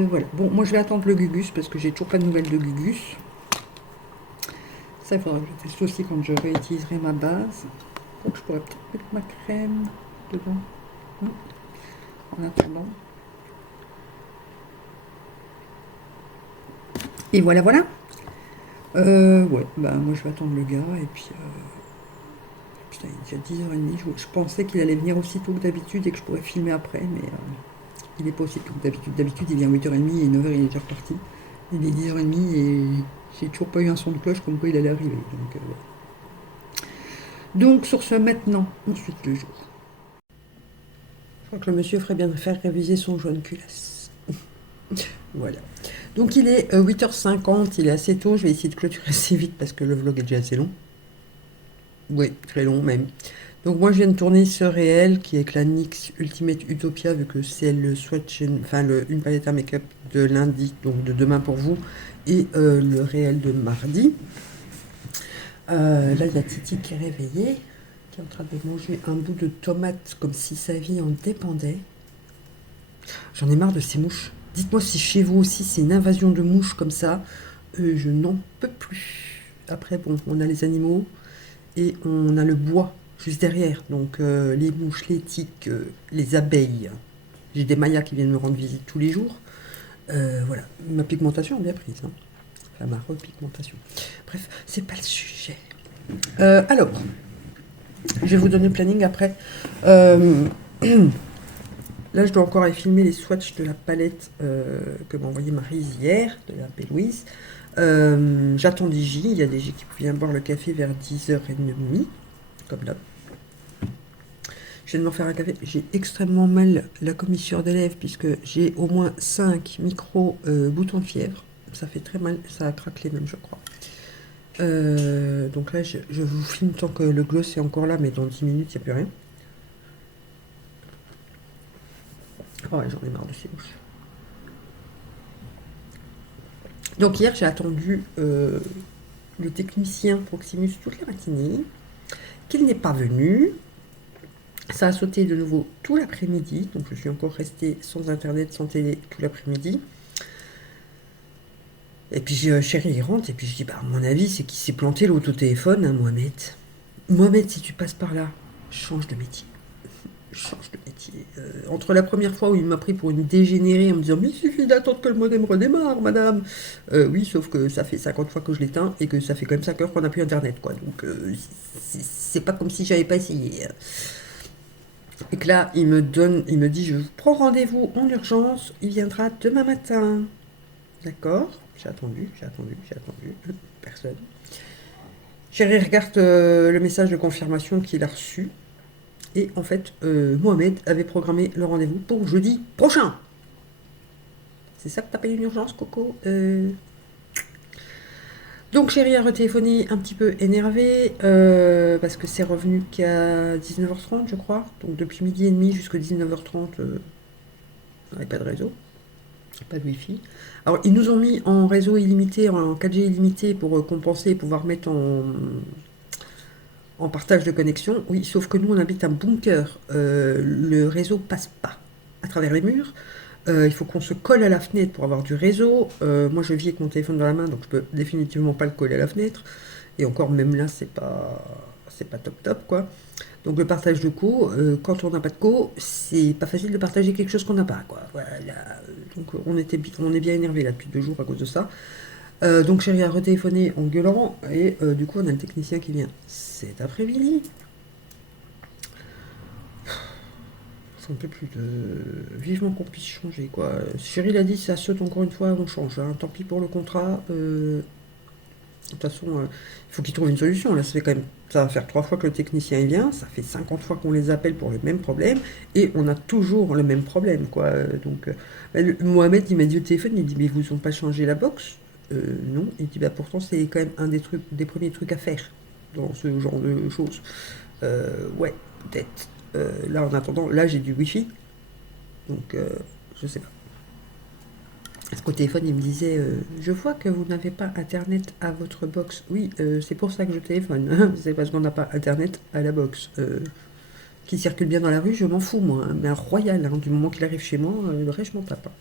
voilà. Bon, moi je vais attendre le Gugus parce que j'ai toujours pas de nouvelles de Gugus. Ça, il faudra que je teste aussi quand je réutiliserai ma base. Donc, je pourrais peut-être mettre ma crème dedans. En attendant. Et voilà, voilà. Ouais, bah moi je vais attendre le gars. Et puis, putain, il est déjà 10h30. Je pensais qu'il allait venir aussi tôt que d'habitude et que je pourrais filmer après. Mais il n'est pas aussi tôt que d'habitude. D'habitude, il vient 8h30 et 9h, il est déjà reparti. Il est 10h30 et j'ai toujours pas eu un son de cloche comme quoi il allait arriver. Donc, donc sur ce, maintenant, ensuite le jour. Je crois que le monsieur ferait bien de faire réviser son jaune culasse. Voilà. Donc il est 8h50, il est assez tôt. Je vais essayer de clôturer assez vite parce que le vlog est déjà assez long. Oui, très long même. Donc moi je viens de tourner ce réel qui est avec la NYX Ultimate Utopia vu que c'est le swatch, enfin une palette à make-up de lundi, donc de demain pour vous, et le réel de mardi. Là il y a Titi qui est réveillée, qui est en train de manger un bout de tomate comme si sa vie en dépendait. J'en ai marre de ces mouches. Dites-moi si chez vous aussi c'est une invasion de mouches comme ça. Je n'en peux plus. Après, bon, on a les animaux et on a le bois juste derrière. Donc les mouches, les tiques, les abeilles. J'ai des mayas qui viennent me rendre visite tous les jours. Voilà, ma pigmentation est bien prise. Hein. Enfin, ma repigmentation. Bref, c'est pas le sujet. Alors, je vais vous donner le planning après. Là, je dois encore aller filmer les swatchs de la palette que m'a envoyé Maryse hier, de la P. Louise. J'attends DJ. Il y a DJ qui vient boire le café vers 10h30, comme d'hab. Je viens de m'en faire un café. J'ai extrêmement mal la commissure des lèvres puisque j'ai au moins 5 micros boutons de fièvre. Ça fait très mal. Ça a craquelé même, je crois. Donc là, je vous filme tant que le gloss est encore là, mais dans 10 minutes, il n'y a plus rien. Oh ouais, j'en ai marre de ces mouches. Donc hier, j'ai attendu le technicien Proximus toute la matinée, qu'il n'est pas venu. Ça a sauté de nouveau tout l'après-midi, donc je suis encore restée sans internet, sans télé tout l'après-midi. Et puis chérie, il rentre, et puis je dis, bah, à mon avis, c'est qu'il s'est planté l'autotéléphone, hein, Mohamed. Mohamed, si tu passes par là, change de métier. je change de métier. Entre la première fois où il m'a pris pour une dégénérée en me disant mais il suffit d'attendre que le modem redémarre, madame. Oui, sauf que ça fait 50 fois que je l'éteins et que ça fait quand même 5 heures qu'on n'a plus internet, quoi. Donc c'est pas comme si j'avais pas essayé. Et que là, il me dit je vous prends rendez-vous en urgence, il viendra demain matin. D'accord, j'ai attendu, j'ai attendu, j'ai attendu. Personne. Chérie regarde le message de confirmation qu'il a reçu. Et en fait, Mohamed avait programmé le rendez-vous pour jeudi prochain. C'est ça que t'appelles une urgence, Coco. Donc chérie a retéléphoné un petit peu énervé parce que c'est revenu qu'à 19h30, je crois. Donc depuis midi et demi jusqu'à 19h30, on n'avait pas de réseau, pas de wifi. Alors ils nous ont mis en réseau illimité, en 4G illimité pour compenser et pouvoir mettre en partage de connexion. Oui, sauf que nous on habite un bunker. Le réseau passe pas à travers les murs. Il faut qu'on se colle à la fenêtre pour avoir du réseau. Moi, je vis avec mon téléphone dans la main, donc je peux définitivement pas le coller à la fenêtre. Et encore, même là, c'est pas top top, quoi. Donc le partage de co, quand on n'a pas de co, c'est pas facile de partager quelque chose qu'on n'a pas, quoi. Voilà. Donc on est bien énervé là depuis 2 jours à cause de ça. Donc chérie a retéléphoné en gueulant et du coup on a le technicien qui vient cet après-midi. Un peu plus de... Vivement qu'on puisse changer, quoi. Cyril a dit, ça saute encore une fois, on change. Hein. Tant pis pour le contrat. De toute façon, il faut qu'il trouve une solution. Là, ça fait quand même... Ça va faire 3 fois que le technicien il vient. Ça fait 50 fois qu'on les appelle pour le même problème. Et on a toujours le même problème, quoi. Donc, Mohamed, il m'a dit au téléphone, il dit, mais vous ont pas changé la box non. Il dit, bah pourtant, c'est quand même un des premiers trucs à faire dans ce genre de choses. Ouais, peut-être. Là, en attendant, là, j'ai du wifi. Donc, je sais pas. Parce qu'au téléphone, il me disait je vois que vous n'avez pas internet à votre box. Oui, c'est pour ça que je téléphone. C'est parce qu'on n'a pas internet à la box. Qui circule bien dans la rue, je m'en fous, moi. Hein. Mais un royal, hein, du moment qu'il arrive chez moi, le reste, je m'en tape. Hein.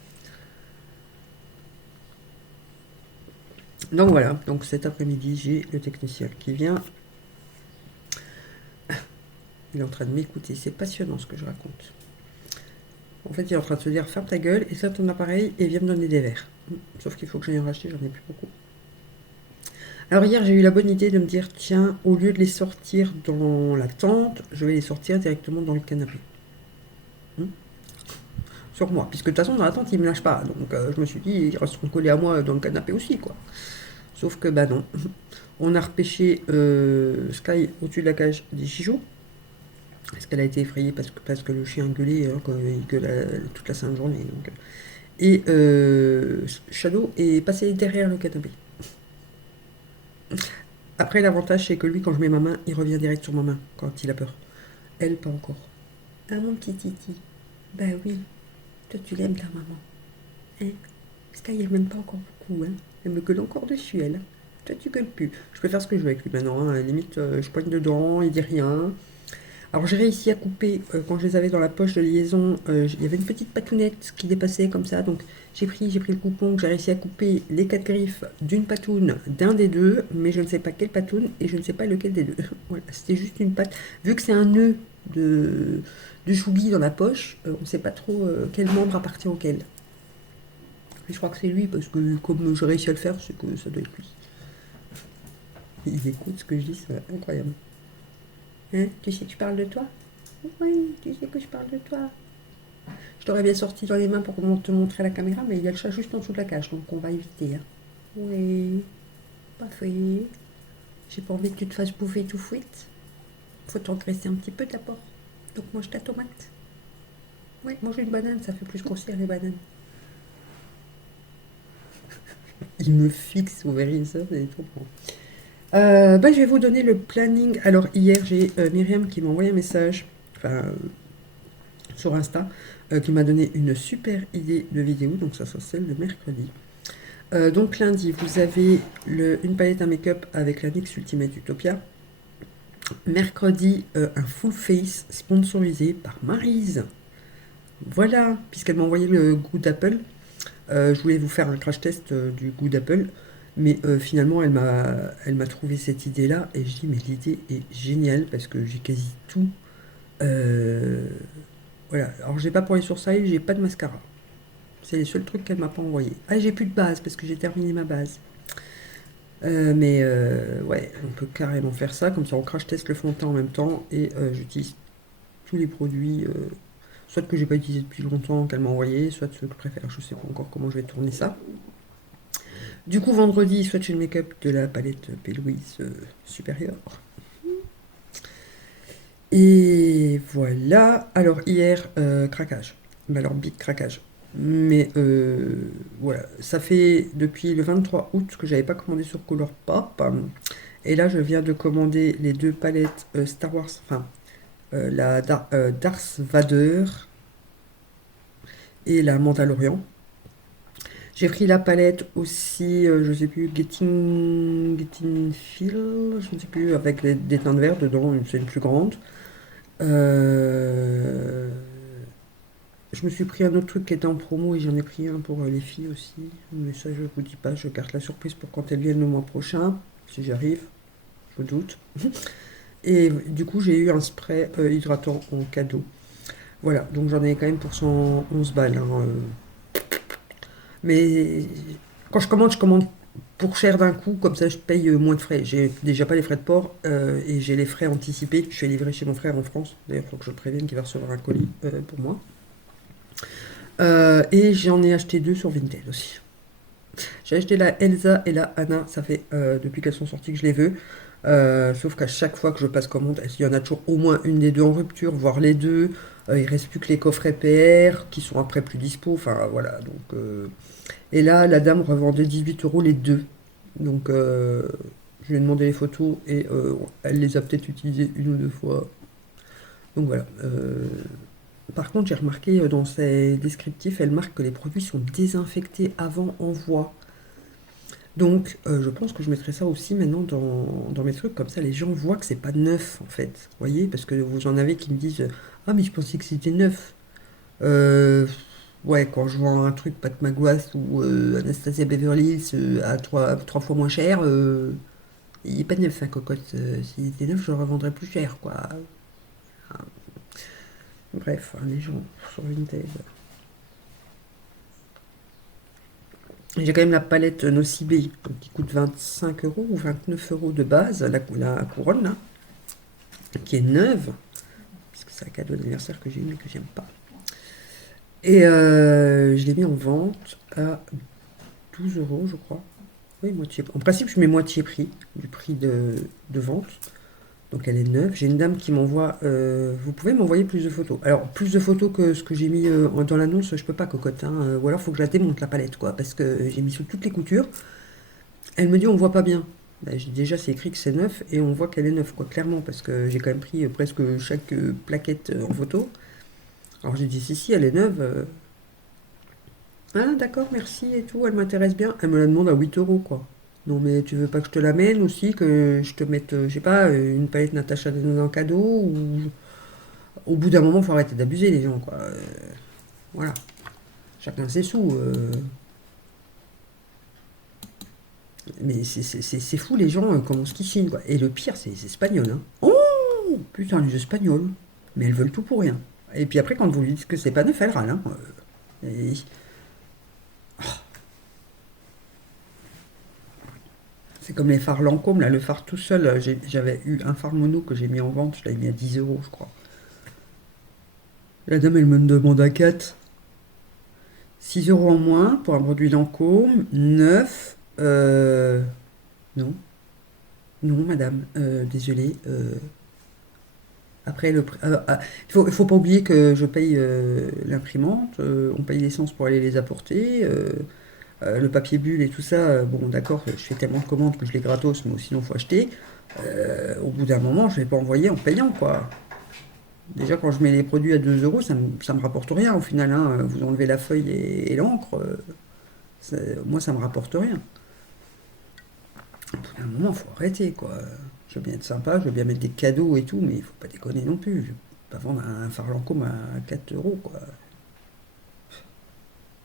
Donc voilà, donc cet après-midi, j'ai le technicien qui vient. Il est en train de m'écouter. C'est passionnant ce que je raconte. En fait, il est en train de se dire ferme ta gueule, et ton appareil et viens me donner des verres. Sauf qu'il faut que j'aille en racheter, j'en ai plus beaucoup. Alors hier, j'ai eu la bonne idée de me dire tiens, au lieu de les sortir dans la tente, je vais les sortir directement dans le canapé. Sur moi, puisque de toute façon, dans la tente, ils me lâchent pas. Donc je me suis dit, ils resteront collés à moi dans le canapé aussi, quoi. Sauf que bah non. On a repêché Sky au-dessus de la cage des chichots. Parce qu'elle a été effrayée parce que le chien gueulait quand il gueule toute la sainte journée. Donc. Et Shadow est passé derrière le canapé. Après, l'avantage, c'est que lui, quand je mets ma main, il revient direct sur ma main quand il a peur. Elle, pas encore. Ah, mon petit titi. Bah oui, toi, tu l'aimes, ta maman. Hein? Sky, elle m'aime pas encore beaucoup. Hein? Elle me gueule encore dessus, elle. Toi, tu gueules plus. Je peux faire ce que je veux avec lui maintenant. Hein. À la limite, je poigne dedans, il dit rien. Alors j'ai réussi à couper, quand je les avais dans la poche de liaison, il y avait une petite patounette qui dépassait comme ça, donc j'ai pris le coupon, j'ai réussi à couper les 4 griffes d'une patoune d'un des deux, mais je ne sais pas quelle patoune et je ne sais pas lequel des deux. Voilà, c'était juste une patte. Vu que c'est un nœud de choubi dans la poche, on ne sait pas trop quel membre appartient auquel. Et je crois que c'est lui, parce que comme j'ai réussi à le faire, c'est que ça doit être lui. Il écoute ce que je dis, c'est incroyable. Hein, tu sais que je parle de toi? Oui, tu sais que je parle de toi. Je t'aurais bien sorti dans les mains pour te montrer la caméra, mais il y a le chat juste en dessous de la cage, donc on va éviter. Hein. Oui, parfait. J'ai pas envie que tu te fasses bouffer tout fuite. Faut t'engraisser un petit peu d'abord. Donc mange ta tomate. Oui, mange une banane, ça fait plus grossir les bananes. Il me fixe, vous verrez ça, c'est trop bon. Je vais vous donner le planning. Alors hier, j'ai Myriam qui m'a envoyé un message, sur Insta, qui m'a donné une super idée de vidéo, donc ça sera celle de mercredi. Donc lundi, vous avez une palette à make-up avec la NYX Ultimate Utopia. Mercredi, un full face sponsorisé par Maryse. Voilà, puisqu'elle m'a envoyé le goût d'Apple. Je voulais vous faire un crash test du goût d'Apple. Mais finalement, elle m'a trouvé cette idée-là. Et je dis, mais l'idée est géniale parce que j'ai quasi tout Euh, voilà. Alors, j'ai pas pour les sourcils, j'ai pas de mascara. C'est les seuls trucs qu'elle m'a pas envoyé. Ah, j'ai plus de base parce que j'ai terminé ma base. Ouais, on peut carrément faire ça. Comme ça, on crash test le fond de teint en même temps et j'utilise tous les produits, soit que j'ai pas utilisé depuis longtemps qu'elle m'a envoyé, soit ceux que je préfère. Je sais pas encore comment je vais tourner ça. Du coup, vendredi, Swatch and Makeup de la palette P. Louise supérieure. Et voilà. Alors, hier, craquage. Mais alors, big craquage. Mais voilà, ça fait depuis le 23 août que j'avais pas commandé sur Colourpop. Et là, je viens de commander les deux palettes Star Wars, enfin, Darth Vader et la Mandalorian. J'ai pris la palette aussi, je sais plus, Getting Feel, je ne sais plus, avec des teintes vertes dedans, c'est une plus grande. Euh, je me suis pris un autre truc qui était en promo et j'en ai pris un pour les filles aussi. Mais ça, je vous dis pas, je garde la surprise pour quand elles viennent le mois prochain, si j'arrive, je doute. Et du coup, j'ai eu un spray hydratant en cadeau. Voilà, donc j'en ai quand même pour 111 balles, hein. Mais quand je commande pour cher d'un coup, comme ça je paye moins de frais. J'ai déjà pas les frais de port et j'ai les frais anticipés. Je suis livré chez mon frère en France. D'ailleurs, il faut que je le prévienne qu'il va recevoir un colis pour moi. Et j'en ai acheté deux sur Vinted aussi. J'ai acheté la Elsa et la Anna, ça fait depuis qu'elles sont sorties que je les veux. Sauf qu'à chaque fois que je passe commande, il y en a toujours au moins une des deux en rupture, voire les deux. Il reste plus que les coffrets PR qui sont après plus dispo. Enfin voilà. Donc, et là, la dame revendait 18 euros les deux. Donc je lui ai demandé les photos et elle les a peut-être utilisées une ou deux fois. Donc voilà. Par contre, j'ai remarqué dans ses descriptifs, elle marque que les produits sont désinfectés avant envoi. Donc, je pense que je mettrai ça aussi maintenant dans mes trucs, comme ça les gens voient que c'est pas neuf en fait. Vous voyez, parce que vous en avez qui me disent ah, mais je pensais que c'était neuf. Euh, ouais, quand je vends un truc Pat McGrath ou Anastasia Beverly Hills à trois fois moins cher, il n'est pas neuf, sa cocotte. S'il était neuf, je le revendrais plus cher, quoi. Enfin, bref, hein, les gens sur Vinted. J'ai quand même la palette Nocibé qui coûte 25 euros ou 29 euros de base, la couronne là, qui est neuve, puisque c'est un cadeau d'anniversaire que j'ai eu mais que j'aime pas. Et je l'ai mis en vente à 12 euros, je crois. Oui, moitié. En principe, je mets moitié prix du prix de vente. Donc elle est neuve. J'ai une dame qui m'envoie. Vous pouvez m'envoyer plus de photos. Alors, plus de photos que ce que j'ai mis dans l'annonce, je peux pas, cocotte, hein. Ou alors, il faut que je la démonte la palette, quoi. Parce que j'ai mis sous toutes les coutures. Elle me dit, on voit pas bien. Bah, déjà, c'est écrit que c'est neuf et on voit qu'elle est neuve, quoi, clairement. Parce que j'ai quand même pris presque chaque plaquette en photo. Alors, j'ai dit, si, elle est neuve. Ah, d'accord, merci et tout, elle m'intéresse bien. Elle me la demande à 8 euros, quoi. Non, mais tu veux pas que je te l'amène aussi, que je te mette, je sais pas, une palette Natacha Denona en cadeau ou... Au bout d'un moment, faut arrêter d'abuser, les gens, quoi. Voilà. Chacun ses sous. Mais c'est fou, les gens, comment ce qu'ils signent, quoi. Et le pire, c'est les Espagnols, hein. Oh, putain, les Espagnols. Mais elles veulent tout pour rien. Et puis après, quand vous lui dites que c'est pas neuf, elles râlent, hein. Et- C'est comme les phares Lancôme, là, le phare tout seul. J'avais eu un phare mono que j'ai mis en vente, je l'avais mis à 10 euros, je crois. La dame, elle me demande à 4. 6 euros en moins pour un produit Lancôme, neuf. Non, non, madame, désolée. Après, il faut pas oublier que je paye l'imprimante, on paye l'essence pour aller les apporter. Le papier bulle et tout ça, bon d'accord, je fais tellement de commandes que je les gratos, mais sinon il faut acheter. Au bout d'un moment, je ne vais pas envoyer en payant, quoi. Déjà, quand je mets les produits à 2 euros, ça me rapporte rien au final, hein. Vous enlevez la feuille et l'encre, moi ça me rapporte rien. Au bout d'un moment, il faut arrêter, quoi. Je veux bien être sympa, je veux bien mettre des cadeaux et tout, mais il faut pas déconner non plus. Je vais pas vendre un phare Lancôme à 4 euros, quoi.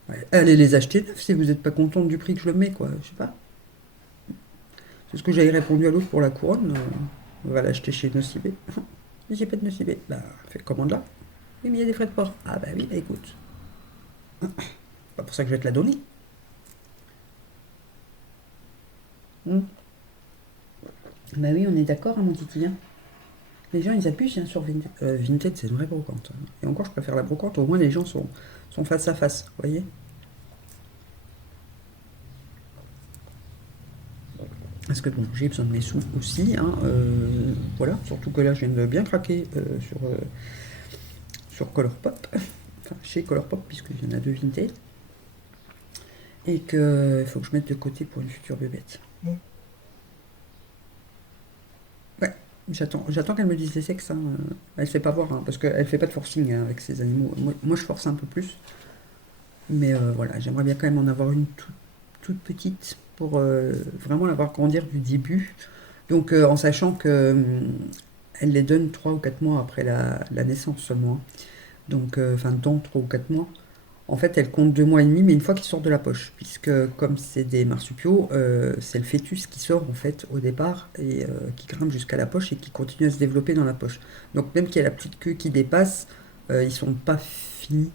Ouais, allez les acheter neufs si vous n'êtes pas contente du prix que je le mets, quoi. Je sais pas. C'est ce que j'avais répondu à l'autre pour la couronne. On va l'acheter chez Nocibé. J'ai pas de nocibé. Bah, fais commande là. Oui, mais il y a des frais de port. Ah bah oui, bah écoute. Pas pour ça que je vais te la donner. Hmm. Bah oui, on est d'accord, hein, mon titi. Hein. Les gens, ils abusent hein, sur Vinted. Vinted, c'est une vraie brocante. Hein. Et encore, je préfère la brocante. Au moins, les gens sont face à face. Vous voyez. Parce que bon, j'ai besoin de mes sous aussi. Hein, voilà. Surtout que là, je viens de bien craquer sur Colourpop. Enfin, chez Colourpop, puisqu'il y en a deux Vinted. Et qu'il faut que je mette de côté pour une future bébête. Ouais, j'attends qu'elle me dise les sexes. Hein. Elle fait pas voir, hein, parce qu'elle fait pas de forcing hein, avec ses animaux. Moi, je force un peu plus. Mais voilà, j'aimerais bien quand même en avoir une toute petite pour vraiment la voir grandir du début. Donc en sachant que elle les donne 3 ou 4 mois après la naissance seulement. Hein. Donc, enfin, dans 3 ou 4 mois. En fait, elle compte 2 mois et demi, mais une fois qu'il sort de la poche, puisque comme c'est des marsupiaux, c'est le fœtus qui sort en fait au départ et qui grimpe jusqu'à la poche et qui continue à se développer dans la poche. Donc même qu'il y a la petite queue qui dépasse, ils sont pas finis.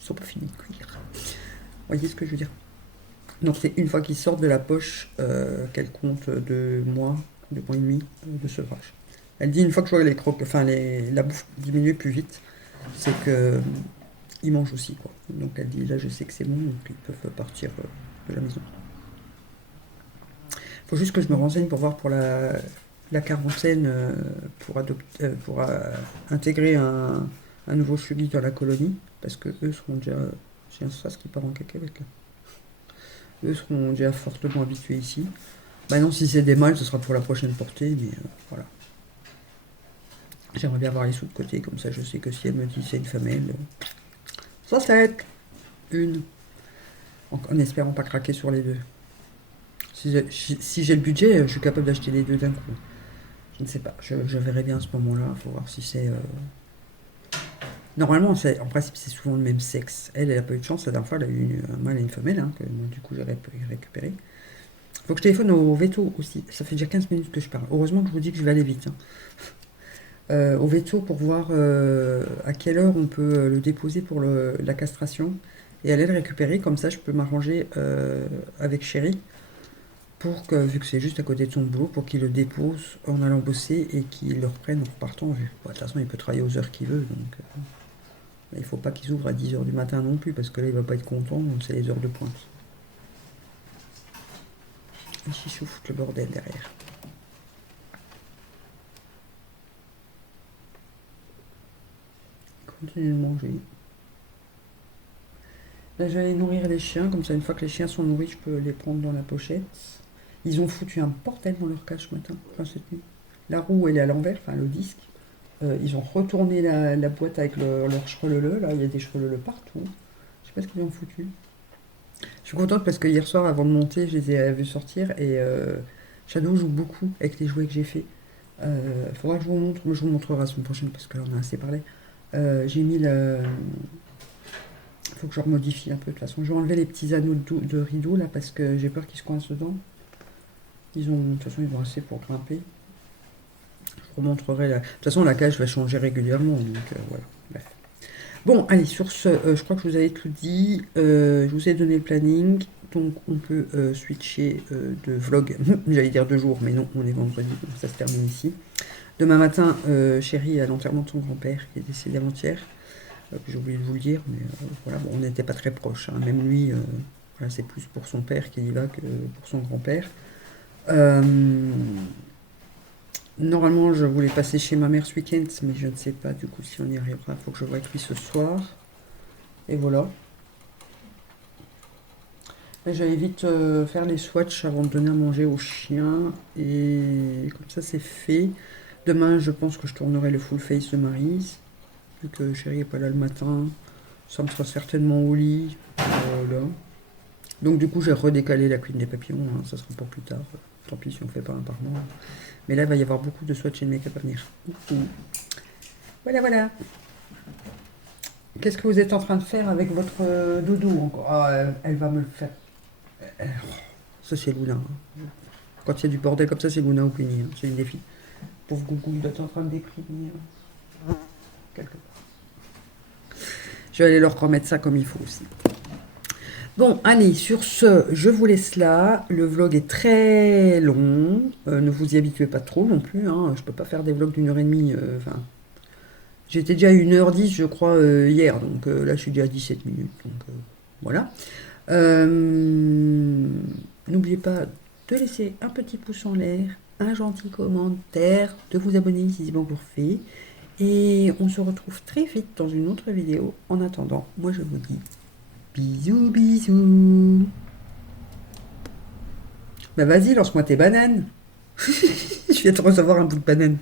Ils sont pas finis de cuire. Vous voyez ce que je veux dire? Donc c'est une fois qu'ils sortent de la poche qu'elle compte 2 mois et demi de sevrage. Elle dit une fois que j'aurai les crocs, enfin la bouffe diminuer plus vite, c'est que ils mangent aussi, quoi. Donc elle dit, là je sais que c'est bon, donc ils peuvent partir de la maison. Faut juste que je me renseigne pour voir pour la quarantaine, pour intégrer un nouveau suivi dans la colonie, parce que eux seront déjà, j'ai un sas qui part en cacahuète là. Eux seront déjà fortement habitués ici. Bah non, si c'est des mâles, ce sera pour la prochaine portée, mais voilà. J'aimerais bien avoir les sous de côté, comme ça je sais que si elle me dit c'est une femelle, ça c'est une, en espérant pas craquer sur les deux. Si j'ai le budget, je suis capable d'acheter les deux d'un coup. Je ne sais pas, je verrai bien à ce moment-là. Il faut voir si c'est. Normalement, en principe, c'est souvent le même sexe. Elle a pas eu de chance. La dernière fois, elle a eu un mâle et une femelle, hein, que moi, du coup, j'ai récupéré. Faut que je téléphone au veto aussi. Ça fait déjà 15 minutes que je parle. Heureusement que je vous dis que je vais aller vite. Hein. Au veto pour voir à quelle heure on peut le déposer pour la castration et aller le récupérer. Comme ça, je peux m'arranger avec Chéri pour que, vu que c'est juste à côté de son boulot, pour qu'il le dépose en allant bosser et qu'il le reprenne en repartant. Vu. Bon, de toute façon, il peut travailler aux heures qu'il veut, donc il faut pas qu'ils ouvrent à 10 heures du matin non plus, parce que là, il va pas être content, donc c'est les heures de pointe. Et j'y souffle le bordel derrière. Continue de manger. Là, je vais aller nourrir les chiens, comme ça, une fois que les chiens sont nourris, je peux les prendre dans la pochette. Ils ont foutu un bordel dans leur cage ce matin, enfin cette nuit. La roue, elle est à l'envers, enfin le disque. Ils ont retourné la boîte avec leur chrelele, là, il y a des chrelele partout. Je sais pas ce qu'ils ont foutu. Je suis contente parce que hier soir, avant de monter, je les ai vus sortir et Shadow joue beaucoup avec les jouets que j'ai fait. Faudra que je vous montre, mais je vous montrerai la semaine prochaine parce que là on a assez parlé. J'ai mis le. Faut que je remodifie un peu de toute façon. Je vais enlever les petits anneaux de rideau là parce que j'ai peur qu'ils se coincent dedans. De toute façon, ils ont assez pour grimper. Je vous remontrerai. De toute façon, la cage va changer régulièrement, donc voilà. Bref. Bon, allez, sur ce, je crois que je vous avais tout dit. Je vous ai donné le planning. Donc, on peut switcher de vlog. J'allais dire 2 jours, mais non, on est vendredi, donc ça se termine ici. Demain matin, Chéri est à l'enterrement de son grand-père qui est décédé avant-hier. J'ai oublié de vous le dire, mais voilà, bon, on n'était pas très proches. Hein. Même lui, voilà, c'est plus pour son père qu'il y va que pour son grand-père. Euh, Normalement, je voulais passer chez ma mère ce week-end, mais je ne sais pas du coup si on y arrivera. Il faut que je voie avec lui ce soir. Et voilà. J'allais vite faire les swatchs avant de donner à manger aux chiens. Et comme ça, c'est fait. Demain, je pense que je tournerai le full face de Maryse. Vu que Chéri n'est pas là le matin. Ça me sera certainement au lit. Voilà. Donc du coup, j'ai redécalé la cuisine des papillons. Hein, ça sera pour plus tard. Tant pis si on fait pas un par mois. Mais là, il va y avoir beaucoup de swatch et de make-up à venir. Voilà, voilà. Qu'est-ce que vous êtes en train de faire avec votre doudou encore? Ah, elle va me le faire. Ça, c'est Luna. Hein. Quand il y a du bordel comme ça, c'est Luna ou Penny. Hein. C'est une des filles. Pauvre Gougou, il doit être en train de déprimer. Quelque part. Je vais aller leur remettre ça comme il faut aussi. Bon, allez, sur ce, je vous laisse là. Le vlog est très long. Ne vous y habituez pas trop non plus. Hein. Je peux pas faire des vlogs d'1 h 30. Enfin, j'étais déjà à 1 h 10, je crois, hier. Donc là, je suis déjà à 17 minutes. Donc voilà. N'oubliez pas de laisser un petit pouce en l'air, un gentil commentaire, de vous abonner si c'est pas encore fait. Et on se retrouve très vite dans une autre vidéo. En attendant, moi je vous dis bisous, bisous. Bah vas-y, lance-moi tes bananes. Je viens de recevoir un bout de banane.